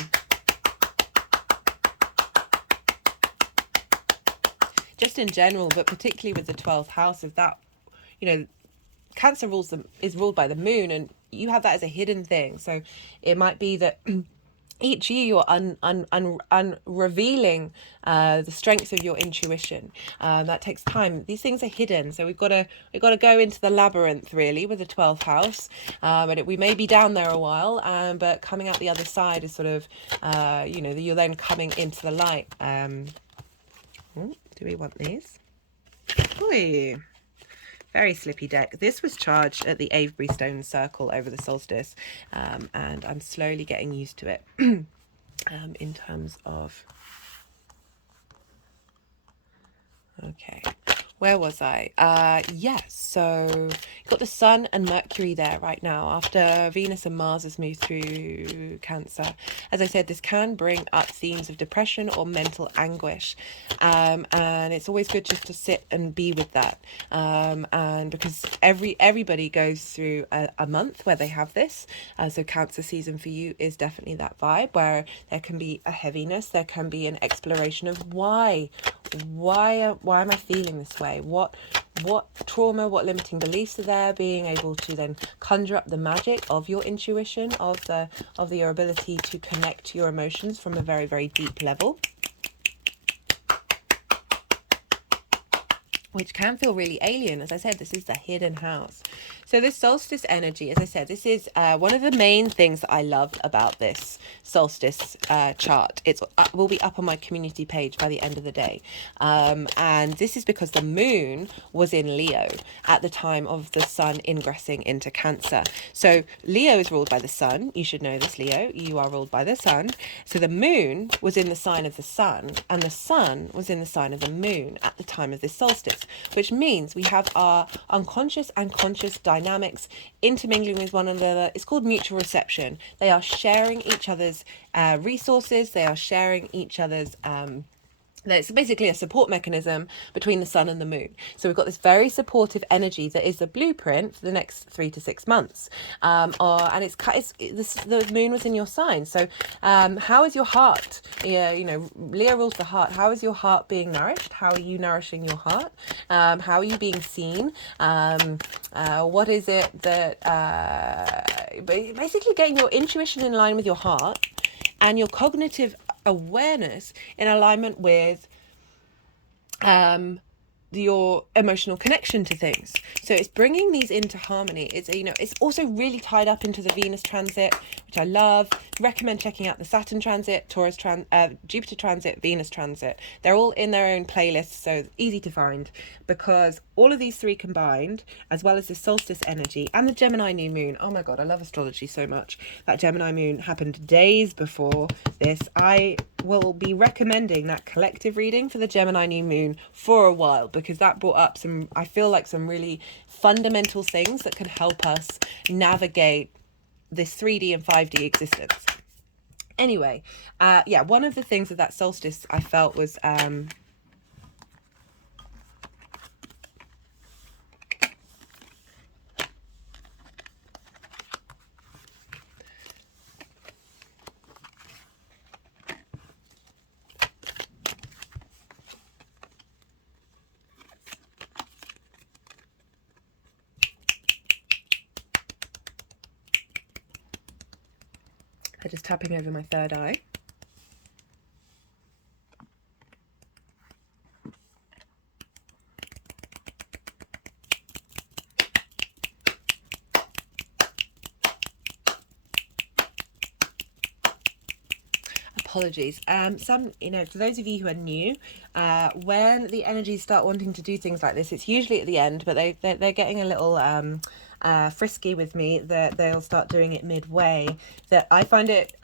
Just in general, but particularly with the 12th house of that, Cancer is ruled by the moon, and you have that as a hidden thing. So it might be that each year you're revealing the strengths of your intuition. That takes time. These things are hidden, so we've got to go into the labyrinth really with the 12th house. And we may be down there a while, but coming out the other side is sort of, you're then coming into the light. Do we want these? Oi. Very slippy deck. This was charged at the Avebury Stone Circle over the solstice, and I'm slowly getting used to it in terms of... Okay, where was I? Yes, so you've got the Sun and Mercury there right now after Venus and Mars has moved through Cancer. As I said, this can bring up themes of depression or mental anguish, and it's always good just to sit and be with that, and because everybody goes through a month where they have this, so Cancer season for you is definitely that vibe where there can be a heaviness, there can be an exploration of why am I feeling this way, what trauma, what limiting beliefs are there, being able to then conjure up the magic of your intuition, of your ability to connect to your emotions from a very, very deep level, which can feel really alien. As I said, this is the hidden house. So this solstice energy, as I said, this is one of the main things that I love about this solstice chart. It will be up on my community page by the end of the day. And this is because the moon was in Leo at the time of the sun ingressing into Cancer. So Leo is ruled by the sun. You should know this, Leo. You are ruled by the sun. So the moon was in the sign of the sun, and the sun was in the sign of the moon at the time of this solstice, which means we have our unconscious and conscious dynamics intermingling with one another. It's called mutual reception. They are sharing each other's resources. They are sharing each other's it's basically a support mechanism between the sun and the moon. So we've got this very supportive energy that is the blueprint for the next 3 to 6 months. And the moon was in your sign. So how is your heart? Leo rules the heart. How is your heart being nourished? How are you nourishing your heart? How are you being seen? What is it that basically getting your intuition in line with your heart and your cognitive awareness in alignment with your emotional connection to things. So it's bringing these into harmony. It's also really tied up into the Venus transit, which I love. Recommend checking out the Saturn transit, Jupiter transit, Venus transit. They're all in their own playlists, so easy to find, because all of these three combined, as well as the solstice energy and the Gemini new moon. Oh my God, I love astrology so much. That Gemini moon happened days before this. I will be recommending that collective reading for the Gemini new moon for a while, because that brought up some really fundamental things that can help us navigate this 3D and 5D existence. Anyway, one of the things of that solstice I felt was just tapping over my third eye. Apologies. For those of you who are new, when the energies start wanting to do things like this, it's usually at the end, but they're getting a little frisky with me that they'll start doing it midway, that I find it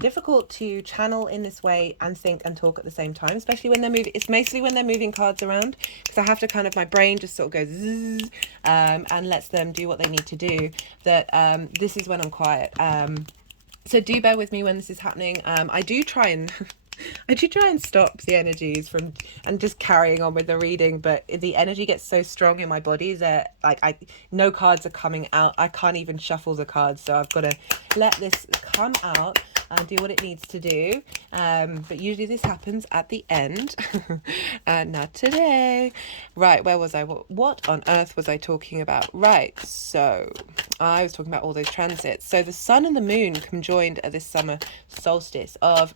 difficult to channel in this way and think and talk at the same time, especially when they're moving. It's mostly when they're moving cards around, because I have to kind of, my brain just sort of goes zzz, and lets them do what they need to do, that this is when I'm quiet. So do bear with me when this is happening. I do try and stop the energies from and just carrying on with the reading, but the energy gets so strong in my body that no cards are coming out. I can't even shuffle the cards, so I've got to let this come out and do what it needs to do. But usually this happens at the end. Not today. Right, where was I? What on earth was I talking about? Right, so I was talking about all those transits. So the sun and the moon conjoined at this summer solstice of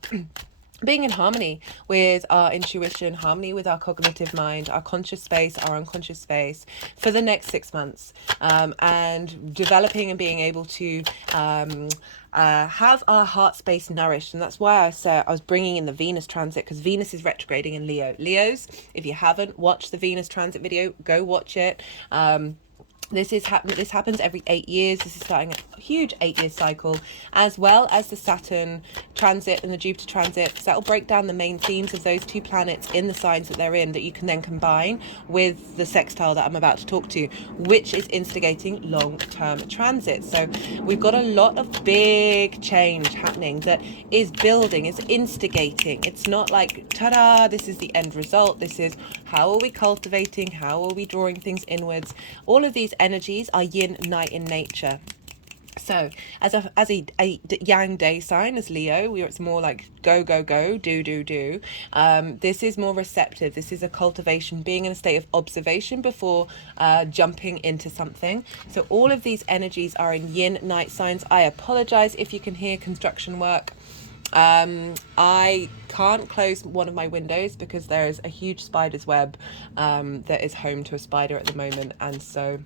being in harmony with our intuition, harmony with our cognitive mind, our conscious space, our unconscious space for the next 6 months, and developing and being able to have our heart space nourished. And that's why I said I was bringing in the Venus transit, because Venus is retrograding in Leo. Leos, if you haven't watched the Venus transit video, go watch it. This happens every 8 years. This is starting a huge 8-year cycle, as well as the Saturn transit and the Jupiter transit, because that will break down the main themes of those two planets in the signs that they're in, that you can then combine with the sextile that I'm about to talk to, which is instigating long-term transits. So we've got a lot of big change happening that is building, is instigating. It's not like, ta-da, this is the end result. This is, how are we cultivating? How are we drawing things inwards? All of these energies are yin night in nature. So as a yang day sign, as Leo, it's more like go, go, go, do, do, do. This is more receptive. This is a cultivation, being in a state of observation before jumping into something. So all of these energies are in yin night signs. I apologize if you can hear construction work. I can't close one of my windows because there is a huge spider's web that is home to a spider at the moment, and so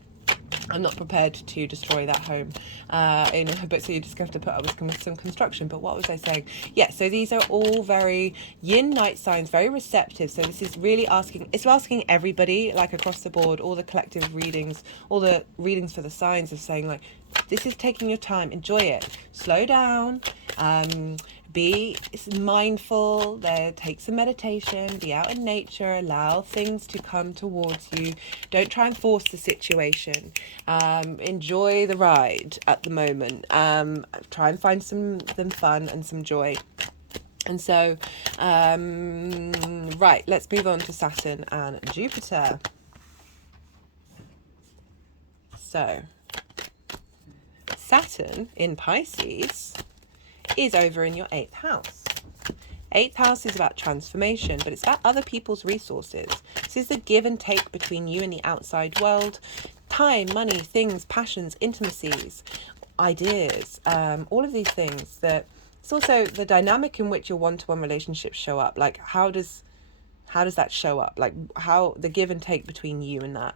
I'm not prepared to destroy that home. But so you just have to put up with some construction. But what was I saying? Yeah, so these are all very yin night signs, very receptive. So this is really asking everybody, like across the board, all the collective readings, all the readings for the signs, of saying like, this is taking your time, enjoy it, slow down, be mindful, take some meditation, be out in nature, allow things to come towards you. Don't try and force the situation. Enjoy the ride at the moment. Try and find some fun and some joy. And so, right, let's move on to Saturn and Jupiter. So, Saturn in Pisces is over in your 8th house. 8th house is about transformation, but it's about other people's resources. This is the give and take between you and the outside world. Time, money, things, passions, intimacies, ideas, all of these things. That it's also the dynamic in which your one-to-one relationships show up. Like, how does that show up? Like, how the give and take between you and that.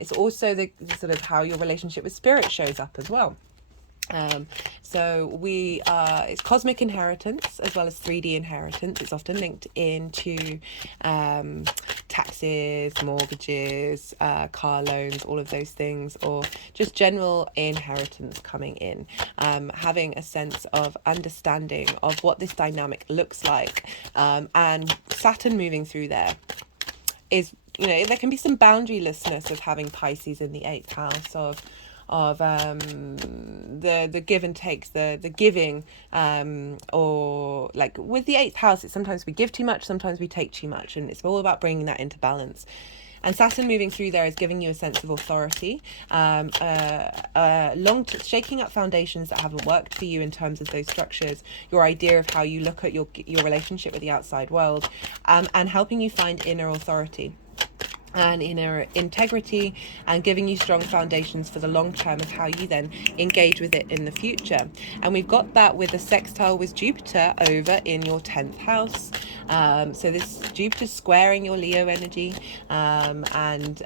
It's also the sort of how your relationship with spirit shows up as well. So it's cosmic inheritance as well as 3D inheritance. It's often linked into taxes, mortgages, car loans, all of those things, or just general inheritance coming in. Having a sense of understanding of what this dynamic looks like, and Saturn moving through there is, there can be some boundarylessness of having Pisces in the 8th house, of the give and takes, the giving, or like with the 8th house, it's sometimes we give too much, sometimes we take too much, and it's all about bringing that into balance. And Saturn moving through there is giving you a sense of authority, shaking up foundations that haven't worked for you in terms of those structures, your idea of how you look at your relationship with the outside world, and helping you find inner authority and inner integrity, and giving you strong foundations for the long term of how you then engage with it in the future. And we've got that with a sextile with Jupiter over in your 10th house. So this Jupiter's squaring your Leo energy, and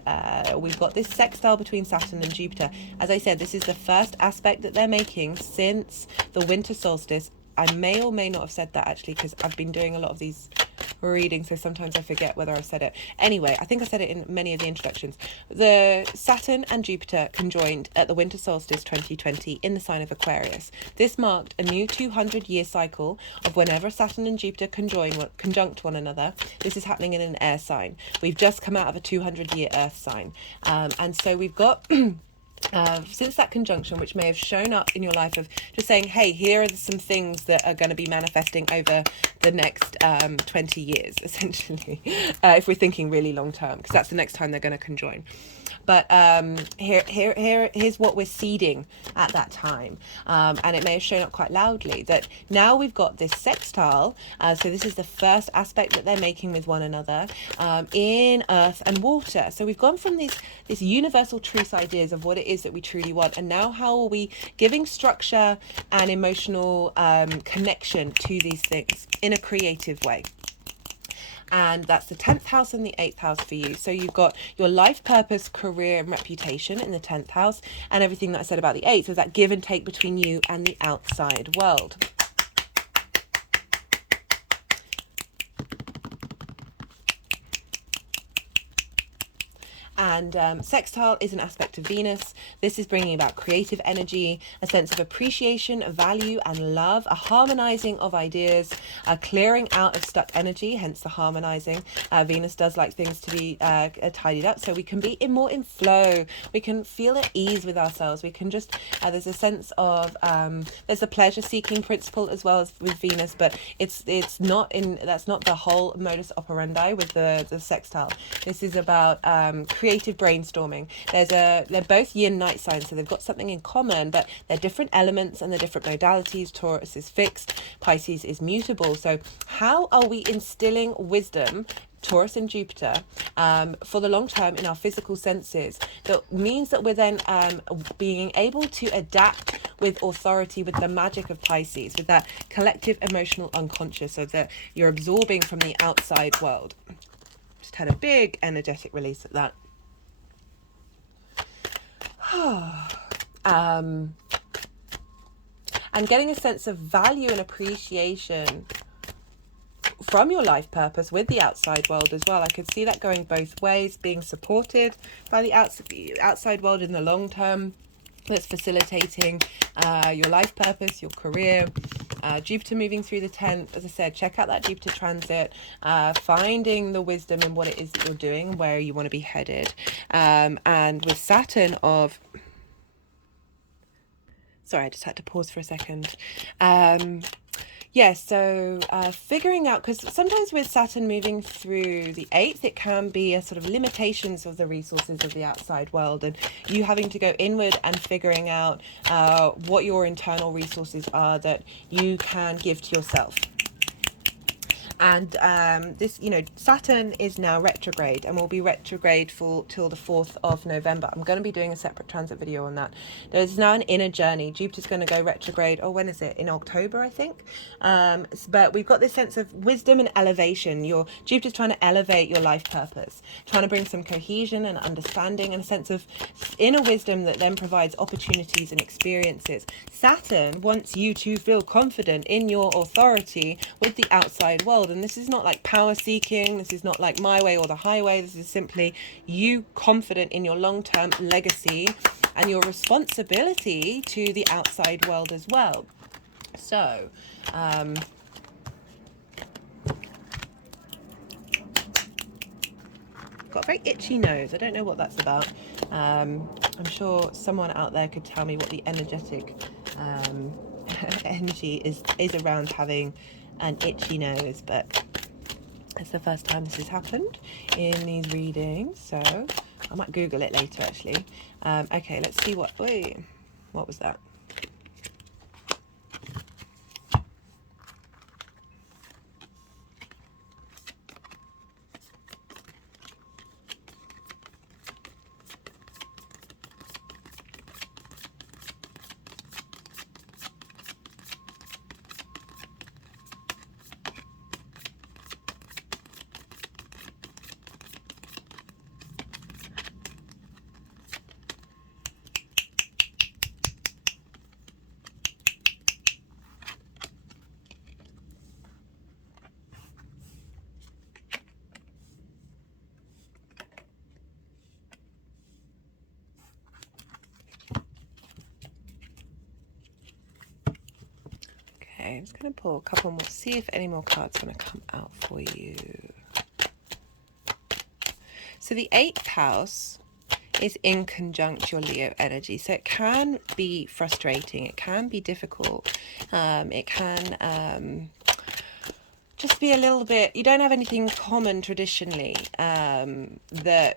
we've got this sextile between Saturn and Jupiter. As I said, this is the first aspect that they're making since the winter solstice. I may or may not have said that actually, because I've been doing a lot of these reading, so sometimes I forget whether I've said it. Anyway, I think I said it in many of the introductions. The Saturn and Jupiter conjoined at the winter solstice 2020 in the sign of Aquarius. This marked a new 200-year cycle of whenever Saturn and Jupiter conjunct one another. This is happening in an air sign. We've just come out of a 200-year earth sign. And so we've got since that conjunction, which may have shown up in your life of just saying, hey, here are some things that are going to be manifesting over the next 20 years, essentially, if we're thinking really long term, because that's the next time they're going to conjoin. But here's what we're seeding at that time. And it may have shown up quite loudly that now we've got this sextile. So this is the first aspect that they're making with one another in earth and water. So we've gone from these universal truth ideas of what it is that we truly want. And now how are we giving structure and emotional connection to these things in a creative way? And that's the 10th house and the 8th house for you. So you've got your life purpose, career and reputation in the 10th house, and everything that I said about the 8th is that give and take between you and the outside world. And sextile is an aspect of Venus. This is bringing about creative energy, a sense of appreciation, value and love, a harmonizing of ideas, a clearing out of stuck energy, hence the harmonizing. Venus does like things to be tidied up, so we can be more in flow. We can feel at ease with ourselves. We can just, there's a sense of, there's a pleasure-seeking principle as well as with Venus, but it's not in, that's not the whole modus operandi with the sextile. This is about creative brainstorming. They're both yin night signs, so they've got something in common, but they're different elements and they're different modalities. Taurus is fixed, Pisces is mutable. So how are we instilling wisdom, Taurus and Jupiter, for the long term in our physical senses? That means that we're then being able to adapt with authority, with the magic of Pisces, with that collective emotional unconscious, so that you're absorbing from the outside world. Just had a big energetic release at that. And getting a sense of value and appreciation from your life purpose with the outside world as well. I could see that going both ways, being supported by the outside world in the long term, that's facilitating your life purpose, your career. Jupiter moving through the 10th, as I said, check out that Jupiter transit, finding the wisdom in what it is that you're doing and where you want to be headed. And with Saturn of, sorry, I just had to pause for a second. Yes, so figuring out, because sometimes with Saturn moving through the 8th, it can be a sort of limitations of the resources of the outside world, and you having to go inward and figuring out what your internal resources are that you can give to yourself. And this, Saturn is now retrograde and will be retrograde till the 4th of November. I'm going to be doing a separate transit video on that. There's now an inner journey. Jupiter's going to go retrograde. Oh, when is it? In October, I think. But we've got this sense of wisdom and elevation. Jupiter's trying to elevate your life purpose, trying to bring some cohesion and understanding and a sense of inner wisdom that then provides opportunities and experiences. Saturn wants you to feel confident in your authority with the outside world. And this is not like power seeking. This is not like my way or the highway. This is simply you confident in your long-term legacy and your responsibility to the outside world as well. So, got a very itchy nose. I don't know what that's about. I'm sure someone out there could tell me what the energetic energy is around having an itchy nose, but it's the first time this has happened in these readings, so I might Google it later actually. Okay, let's see what was that? Okay, I'm just going to pull a couple more, see if any more cards want to come out for you. So the 8th house is in conjunct your Leo energy. So it can be frustrating. It can be difficult. It can just be a little bit, you don't have anything common traditionally. That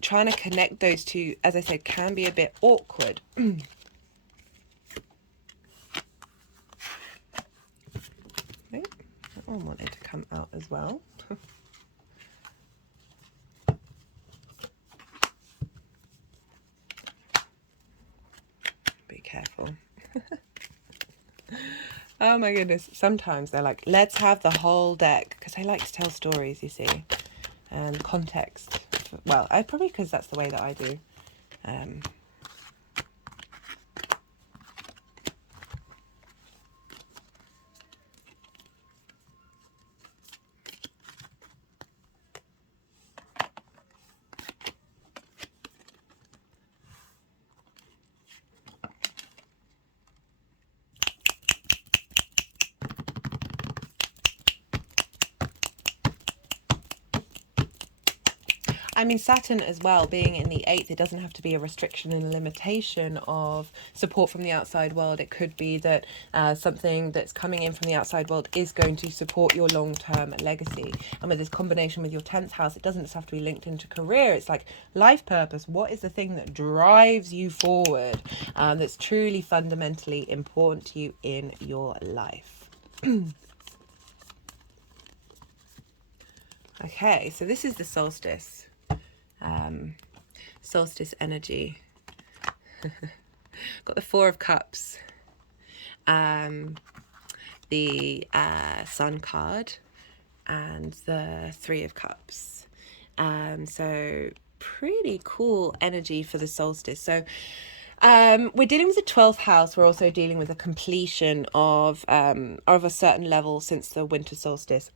trying to connect those two, as I said, can be a bit awkward. Okay, that one wanted to come out as well. Be careful. Oh my goodness. Sometimes they're like, let's have the whole deck, because I like to tell stories, you see, and context. Well, probably because that's the way that I do. I mean, Saturn as well, being in the 8th, it doesn't have to be a restriction and a limitation of support from the outside world. It could be that something that's coming in from the outside world is going to support your long-term legacy. And with this combination with your 10th house, it doesn't just have to be linked into career. It's like life purpose. What is the thing that drives you forward, that's truly fundamentally important to you in your life? Okay, so this is the solstice. Solstice energy. Got the 4 of Cups, the Sun card, and the 3 of Cups. So pretty cool energy for the solstice. So we're dealing with the 12th house. We're also dealing with a completion of a certain level since the winter solstice.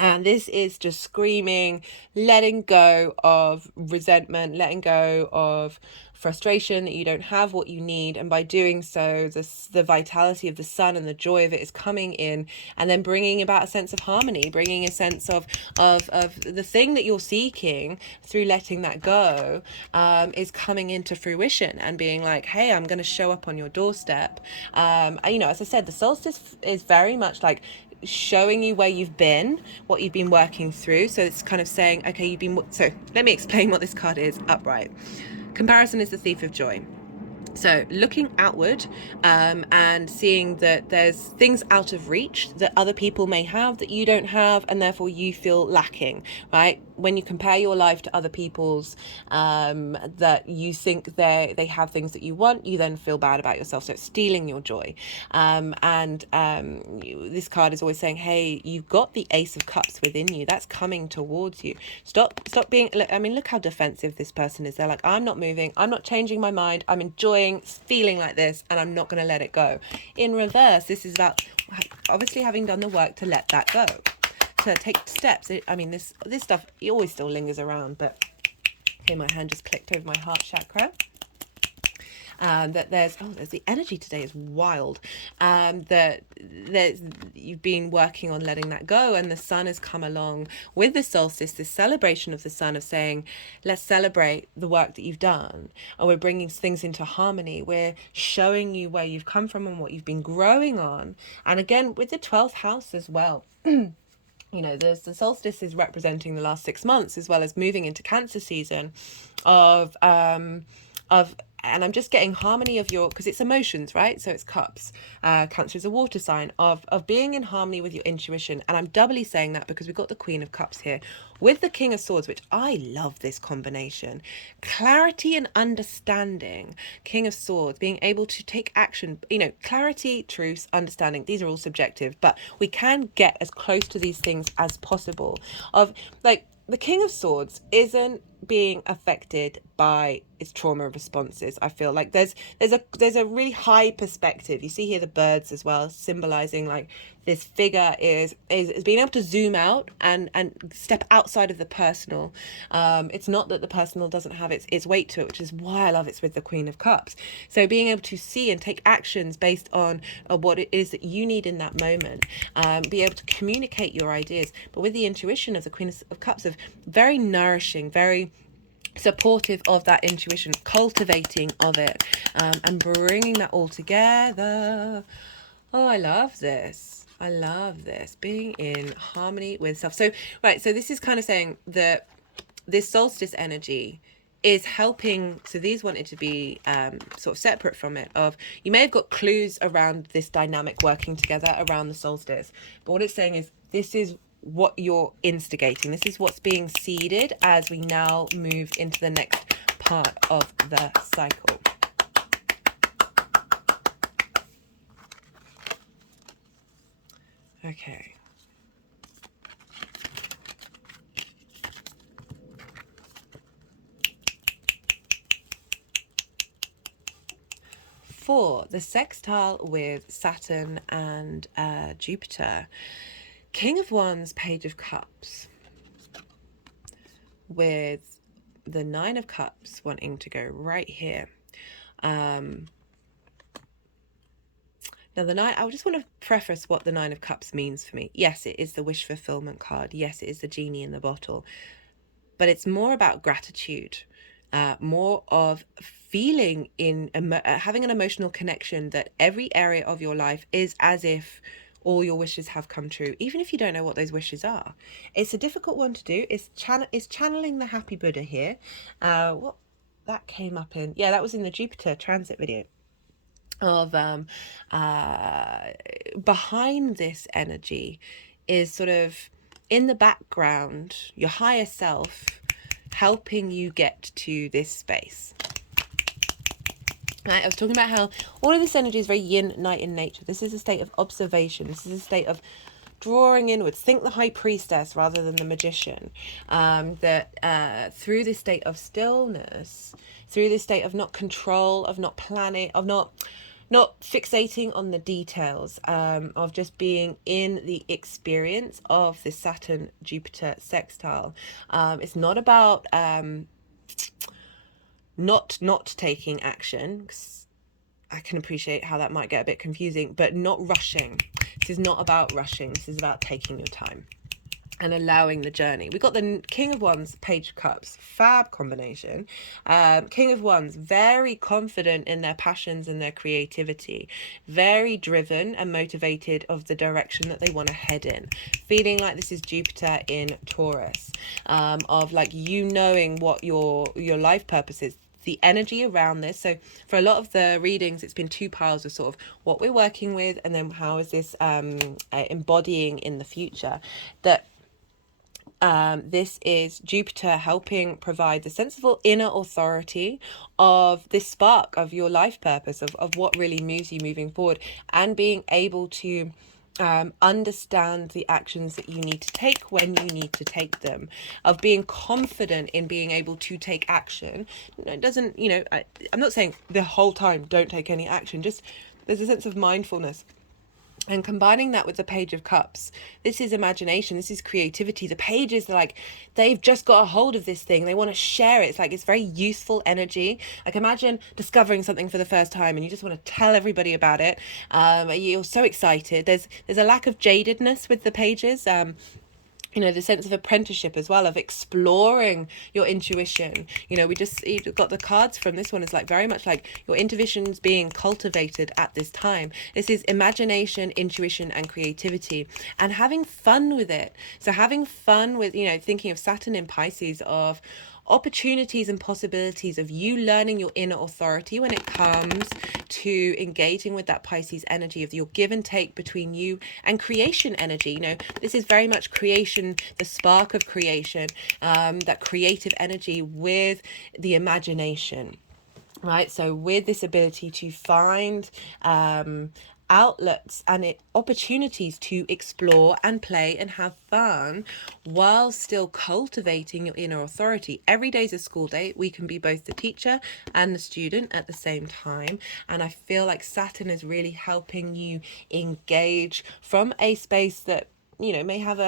And this is just screaming, letting go of resentment, letting go of frustration that you don't have what you need. And by doing so, the vitality of the sun and the joy of it is coming in, and then bringing about a sense of harmony, bringing a sense of the thing that you're seeking through letting that go, is coming into fruition and being like, hey, I'm going to show up on your doorstep. You know, as I said, the solstice is very much like showing you where you've been, what you've been working through. So it's kind of saying, okay, so let me explain what this card is. Upright. Comparison is the thief of joy. So looking outward, and seeing that there's things out of reach that other people may have that you don't have, and therefore you feel lacking, right? When you compare your life to other people's, that you think they have things that you want, you then feel bad about yourself. So it's stealing your joy. This card is always saying, hey, you've got the Ace of Cups within you. That's coming towards you. Stop being, I mean, look how defensive this person is. They're like, I'm not moving. I'm not changing my mind. I'm enjoying feeling like this, and I'm not going to let it go. In reverse, this is about obviously having done the work to let that go, to take steps. I mean, this stuff, it always still lingers around, but okay, my hand just clicked over my heart chakra. That there's the energy today is wild. That you've been working on letting that go, and the sun has come along with the solstice, this celebration of the sun, of saying, let's celebrate the work that you've done, and we're bringing things into harmony. We're showing you where you've come from and what you've been growing on. And again, with the 12th house as well. You know, the solstice is representing the last 6 months, as well as moving into Cancer season of and I'm just getting harmony of your, because it's emotions, right? So it's cups. Cancer is a water sign of being in harmony with your intuition. And I'm doubly saying that because we've got the Queen of Cups here with the King of Swords, which I love this combination. Clarity and understanding. King of Swords, being able to take action. You know, clarity, truth, understanding. These are all subjective, but we can get as close to these things as possible. Of like, the King of Swords isn't being affected by its trauma responses. I feel like there's a really high perspective. You see here the birds as well, symbolizing like this figure is being able to zoom out and step outside of the personal. It's not that the personal doesn't have its weight to it, which is why I love it's with the Queen of Cups. So being able to see and take actions based on what it is that you need in that moment, be able to communicate your ideas, but with the intuition of the Queen of Cups, of very nourishing, very supportive of that intuition, cultivating of it, and bringing that all together. Oh, I love this. I love this. Being in harmony with self. So, right, so this is kind of saying that this solstice energy is helping. So these wanted to be sort of separate from it. Of, you may have got clues around this dynamic working together around the solstice, but what it's saying is this is what you're instigating. This is what's being seeded as we now move into the next part of the cycle. Okay. For the sextile with Saturn and Jupiter, King of Wands, Page of Cups, with the Nine of Cups wanting to go right here. Now the Nine, I just want to preface what the Nine of Cups means for me. Yes, it is the wish fulfillment card. Yes, it is the genie in the bottle. But it's more about gratitude, more of feeling in, having an emotional connection that every area of your life is as if all your wishes have come true, even if you don't know what those wishes are. It's a difficult one to do. It's channeling the happy Buddha here. What that came up in, yeah, that was in the Jupiter transit video. Of behind this energy is sort of in the background, your higher self helping you get to this space. Right, I was talking about how all of this energy is very yin, night in nature. This is a state of observation. This is a state of drawing inwards. Think the high priestess rather than the magician. That through this state of stillness, through this state of not control, of not planning, of not fixating on the details, of just being in the experience of this Saturn Jupiter sextile. It's not about not taking action, because I can appreciate how that might get a bit confusing, but not rushing. This is not about rushing. This is about taking your time and allowing the journey. We got the King of Wands, Page of Cups, fab combination. King of Wands, very confident in their passions and their creativity, very driven and motivated of the direction that they want to head in, feeling like this is Jupiter in Taurus, of like you knowing what your life purpose is, the energy around this. So for a lot of the readings, it's been two piles of sort of what we're working with, and then how is this embodying in the future. That this is Jupiter helping provide the sensible inner authority of this spark of your life purpose, of what really moves you moving forward, and being able to understand the actions that you need to take when you need to take them, of being confident in being able to take action. It doesn't, I'm not saying the whole time don't take any action, just there's a sense of mindfulness. And combining that with the Page of Cups, this is imagination, this is creativity. The pages are like, they've just got a hold of this thing. They want to share it. It's like, it's very youthful energy. Like, imagine discovering something for the first time and you just want to tell everybody about it. You're so excited. There's a lack of jadedness with the pages. The sense of apprenticeship as well, of exploring your intuition. We just got the cards from this one. It's like very much like your intuition's being cultivated at this time. This is imagination, intuition, and creativity, and having fun with it. So having fun with, thinking of Saturn in Pisces, of opportunities and possibilities of you learning your inner authority when it comes to engaging with that Pisces energy of your give and take between you and creation energy. This is very much creation, the spark of creation, that creative energy with the imagination. Right, so with this ability to find outlets and opportunities to explore and play and have fun while still cultivating your inner authority. Every day is a school day. We can be both the teacher and the student at the same time. And I feel like Saturn is really helping you engage from a space that, you know, may have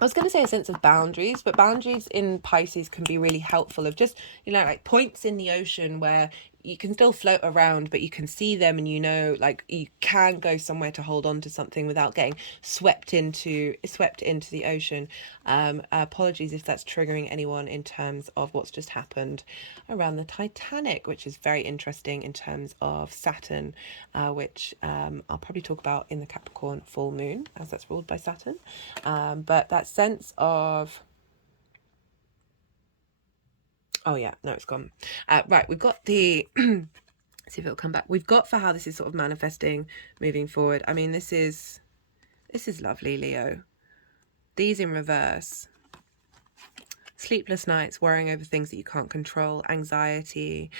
I was going to say a sense of boundaries, but boundaries in Pisces can be really helpful, of just, you know, like points in the ocean where you can still float around, but you can see them, and you know, like you can go somewhere to hold on to something without getting swept into the ocean. Apologies if that's triggering anyone in terms of what's just happened around the Titanic, which is very interesting in terms of Saturn, which I'll probably talk about in the Capricorn full moon, as that's ruled by Saturn. But that sense of, oh yeah, no, it's gone. Right, we've got the see if it'll come back. We've got for how this is sort of manifesting moving forward. I mean, this is lovely, Leo. These in reverse. Sleepless nights, worrying over things that you can't control, anxiety,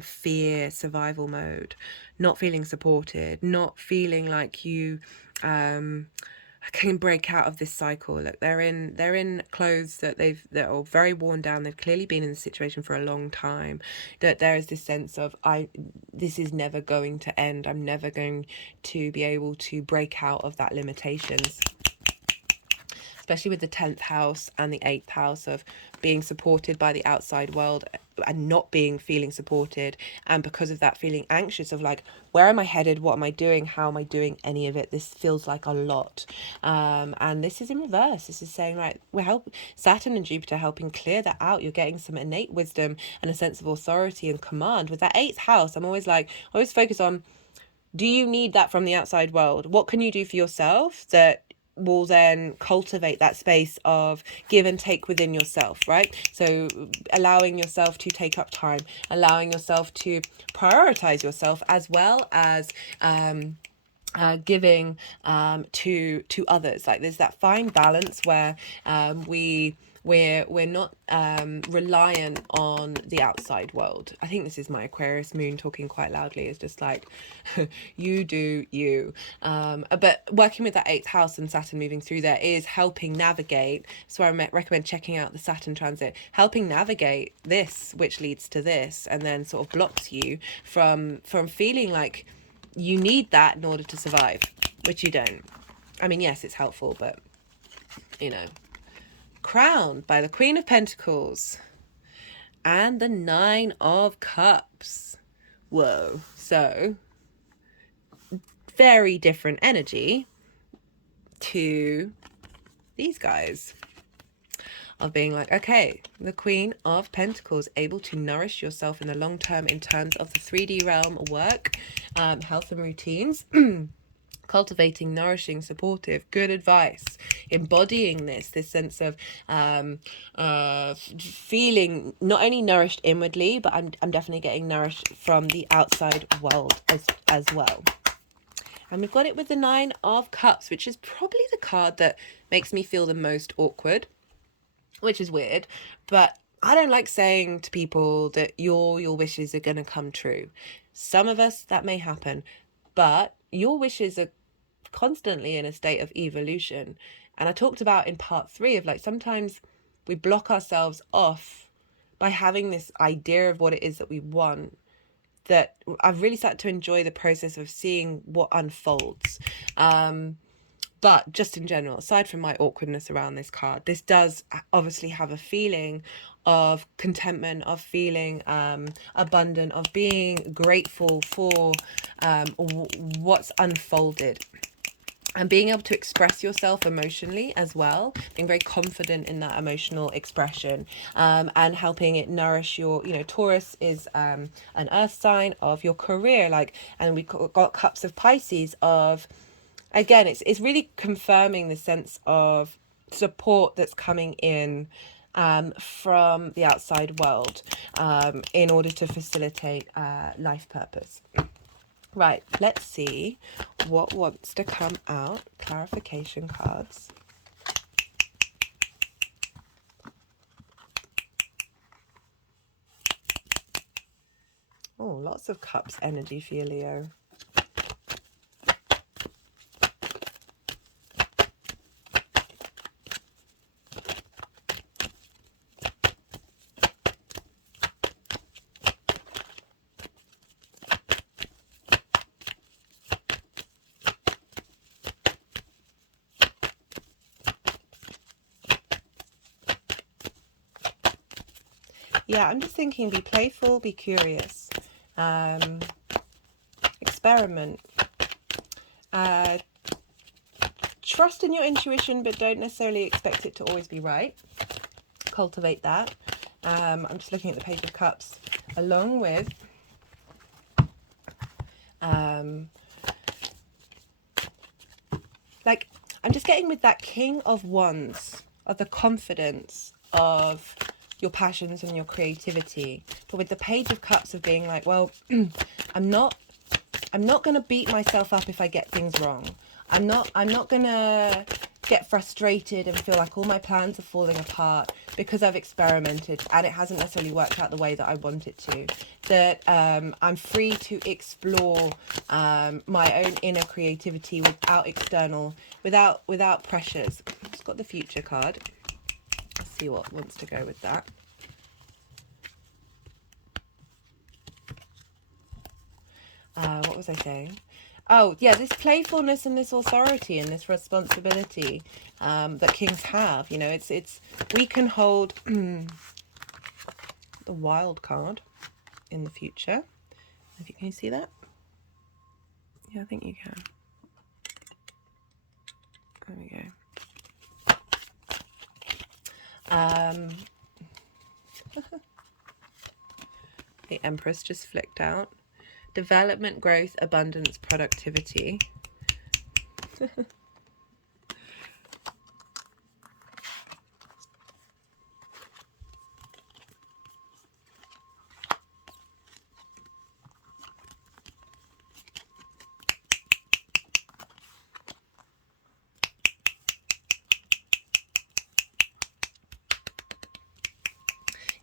fear, survival mode, not feeling supported, not feeling like you can break out of this cycle. Look, they're in clothes that that are very worn down. They've clearly been in the situation for a long time. That there is this sense of, this is never going to end. I'm never going to be able to break out of that limitations. Especially with the 10th house and the 8th house of being supported by the outside world and not feeling supported, and because of that feeling anxious of like, where am I headed, what am I doing, how am I doing any of it? This feels like a lot, and this is in reverse. This is saying, right, Saturn and Jupiter helping clear that out. You're getting some innate wisdom and a sense of authority and command. With that 8th house, I'm always focus on, do you need that from the outside world? What can you do for yourself that will then cultivate that space of give and take within yourself, right? So allowing yourself to take up time, allowing yourself to prioritize yourself, as well as giving to others. Like there's that fine balance where we're not reliant on the outside world. I think this is my Aquarius moon talking quite loudly. It's just like, you do you. But working with that 8th house and Saturn moving through there is helping navigate. So I recommend checking out the Saturn transit, helping navigate this, which leads to this, and then sort of blocks you from feeling like you need that in order to survive, which you don't. I mean, yes, it's helpful, but, you know. Crowned by the Queen of Pentacles and the 9 of Cups. Whoa. So, very different energy to these guys. Of being like, okay, the Queen of Pentacles, able to nourish yourself in the long term in terms of the 3D realm, work, health and routines, cultivating, nourishing, supportive, good advice, embodying this sense of feeling not only nourished inwardly, but I'm definitely getting nourished from the outside world as well. And we've got it with the 9 of Cups, which is probably the card that makes me feel the most awkward, which is weird, but I don't like saying to people that your wishes are going to come true. Some of us, that may happen, but your wishes are constantly in a state of evolution. And I talked about in part 3 of like, sometimes we block ourselves off by having this idea of what it is that we want, that I've really started to enjoy the process of seeing what unfolds. But just in general, aside from my awkwardness around this card, this does obviously have a feeling of contentment, of feeling abundant, of being grateful for what's unfolded. And being able to express yourself emotionally as well, being very confident in that emotional expression, and helping it nourish your, Taurus is an earth sign of your career, and we got Cups of Pisces of, again, it's really confirming the sense of support that's coming in from the outside world in order to facilitate life purpose. Right, let's see what wants to come out. Clarification cards. Oh, lots of cups energy for you, Leo. Yeah, I'm just thinking, be playful, be curious, experiment, trust in your intuition, but don't necessarily expect it to always be right. Cultivate that. I'm just looking at the Page of Cups along with like, I'm just getting with that King of Wands, of the confidence of your passions and your creativity, but with the Page of Cups of being like, well, I'm not going to beat myself up if I get things wrong. I'm not going to get frustrated and feel like all my plans are falling apart because I've experimented and it hasn't necessarily worked out the way that I want it to. That I'm free to explore my own inner creativity without pressures. It's got the Future card. Let's see what wants to go with that. What was I saying? Oh, yeah, this playfulness and this authority and this responsibility that kings have. You know, it's we can hold the Wild card in the Future. Can you see that? Yeah, I think you can. There we go. The Empress just flicked out. Development, growth, abundance, productivity.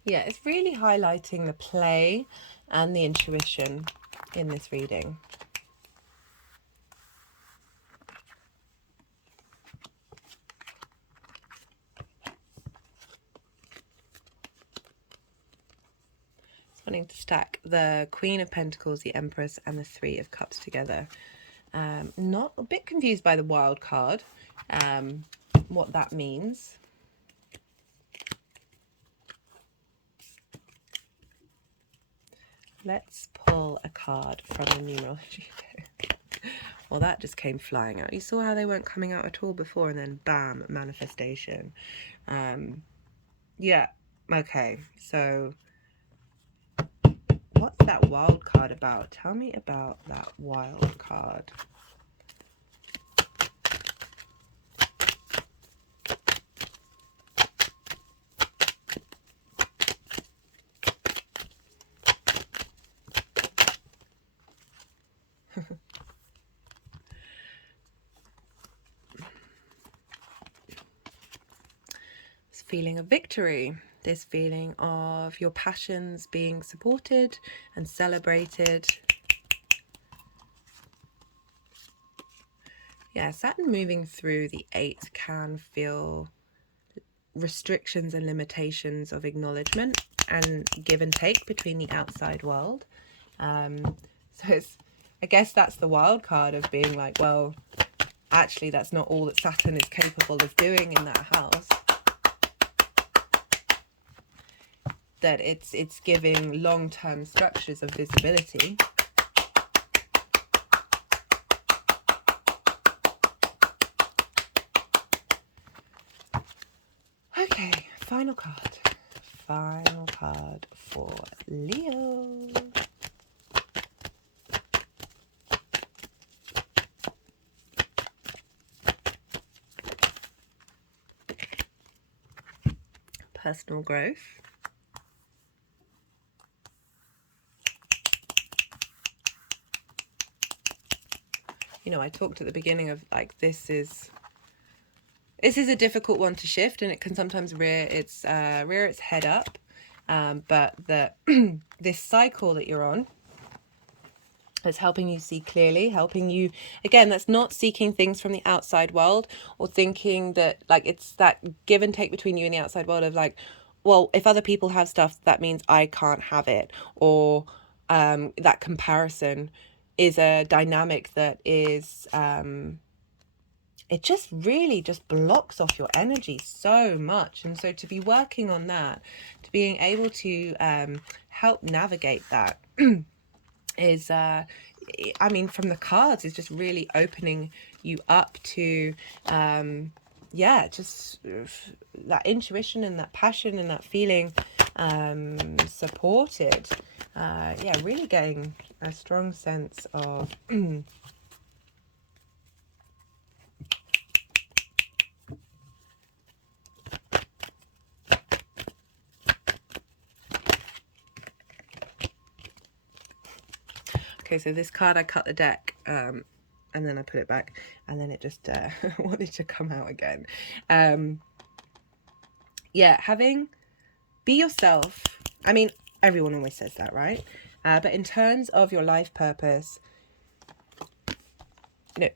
Yeah, it's really highlighting the play and the intuition in this reading. It's wanting to stack the Queen of Pentacles, the Empress, and the Three of Cups together. Not a bit confused by the Wild card, what that means. Let's pull a card from the numerology deck. Well, that just came flying out. You saw how they weren't coming out at all before, and then bam, manifestation. Yeah, okay, so what's that Wild card about? Tell me about that Wild card. This feeling of victory, this feeling of your passions being supported and celebrated. Yeah, Saturn moving through the 8th can feel restrictions and limitations of acknowledgement and give and take between the outside world. So it's, I guess that's the Wild card of being like, well, actually that's not all that Saturn is capable of doing in that house. That it's giving long-term structures of visibility. Okay, final card. Final card for Leo. Personal growth. You know, I talked at the beginning of like, this is a difficult one to shift, and it can sometimes rear its head up. But this cycle that you're on It's helping you see clearly, helping you, again, that's not seeking things from the outside world or thinking that, like, it's that give and take between you and the outside world of like, well, if other people have stuff, that means I can't have it. Or that comparison is a dynamic that is, it just really just blocks off your energy so much. And so to be working on that, to being able to help navigate that is I mean, from the cards, is just really opening you up to yeah, just that intuition and that passion and that feeling supported. Yeah, really getting a strong sense of okay, so this card, I cut the deck and then I put it back, and then it just wanted to come out again. Yeah, be yourself. I mean, everyone always says that, right? But in terms of your life purpose,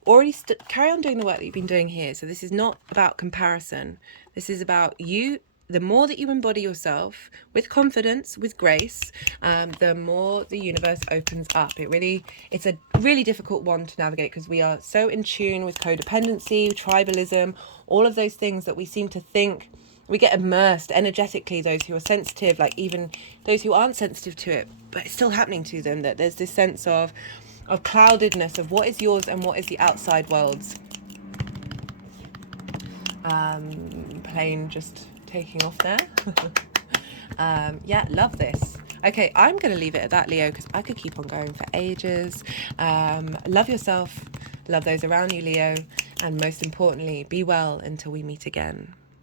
already carry on doing the work that you've been doing here. So this is not about comparison. This is about you. The more that you embody yourself with confidence, with grace, the more the universe opens up. It's a really difficult one to navigate because we are so in tune with codependency, tribalism, all of those things that we seem to think. We get immersed energetically, those who are sensitive, like even those who aren't sensitive to it, but it's still happening to them, that there's this sense of cloudedness of what is yours and what is the outside world's. Plane just taking off there. Yeah, love this. Okay, I'm going to leave it at that, Leo, because I could keep on going for ages. Love yourself, love those around you, Leo, and most importantly, be well until we meet again.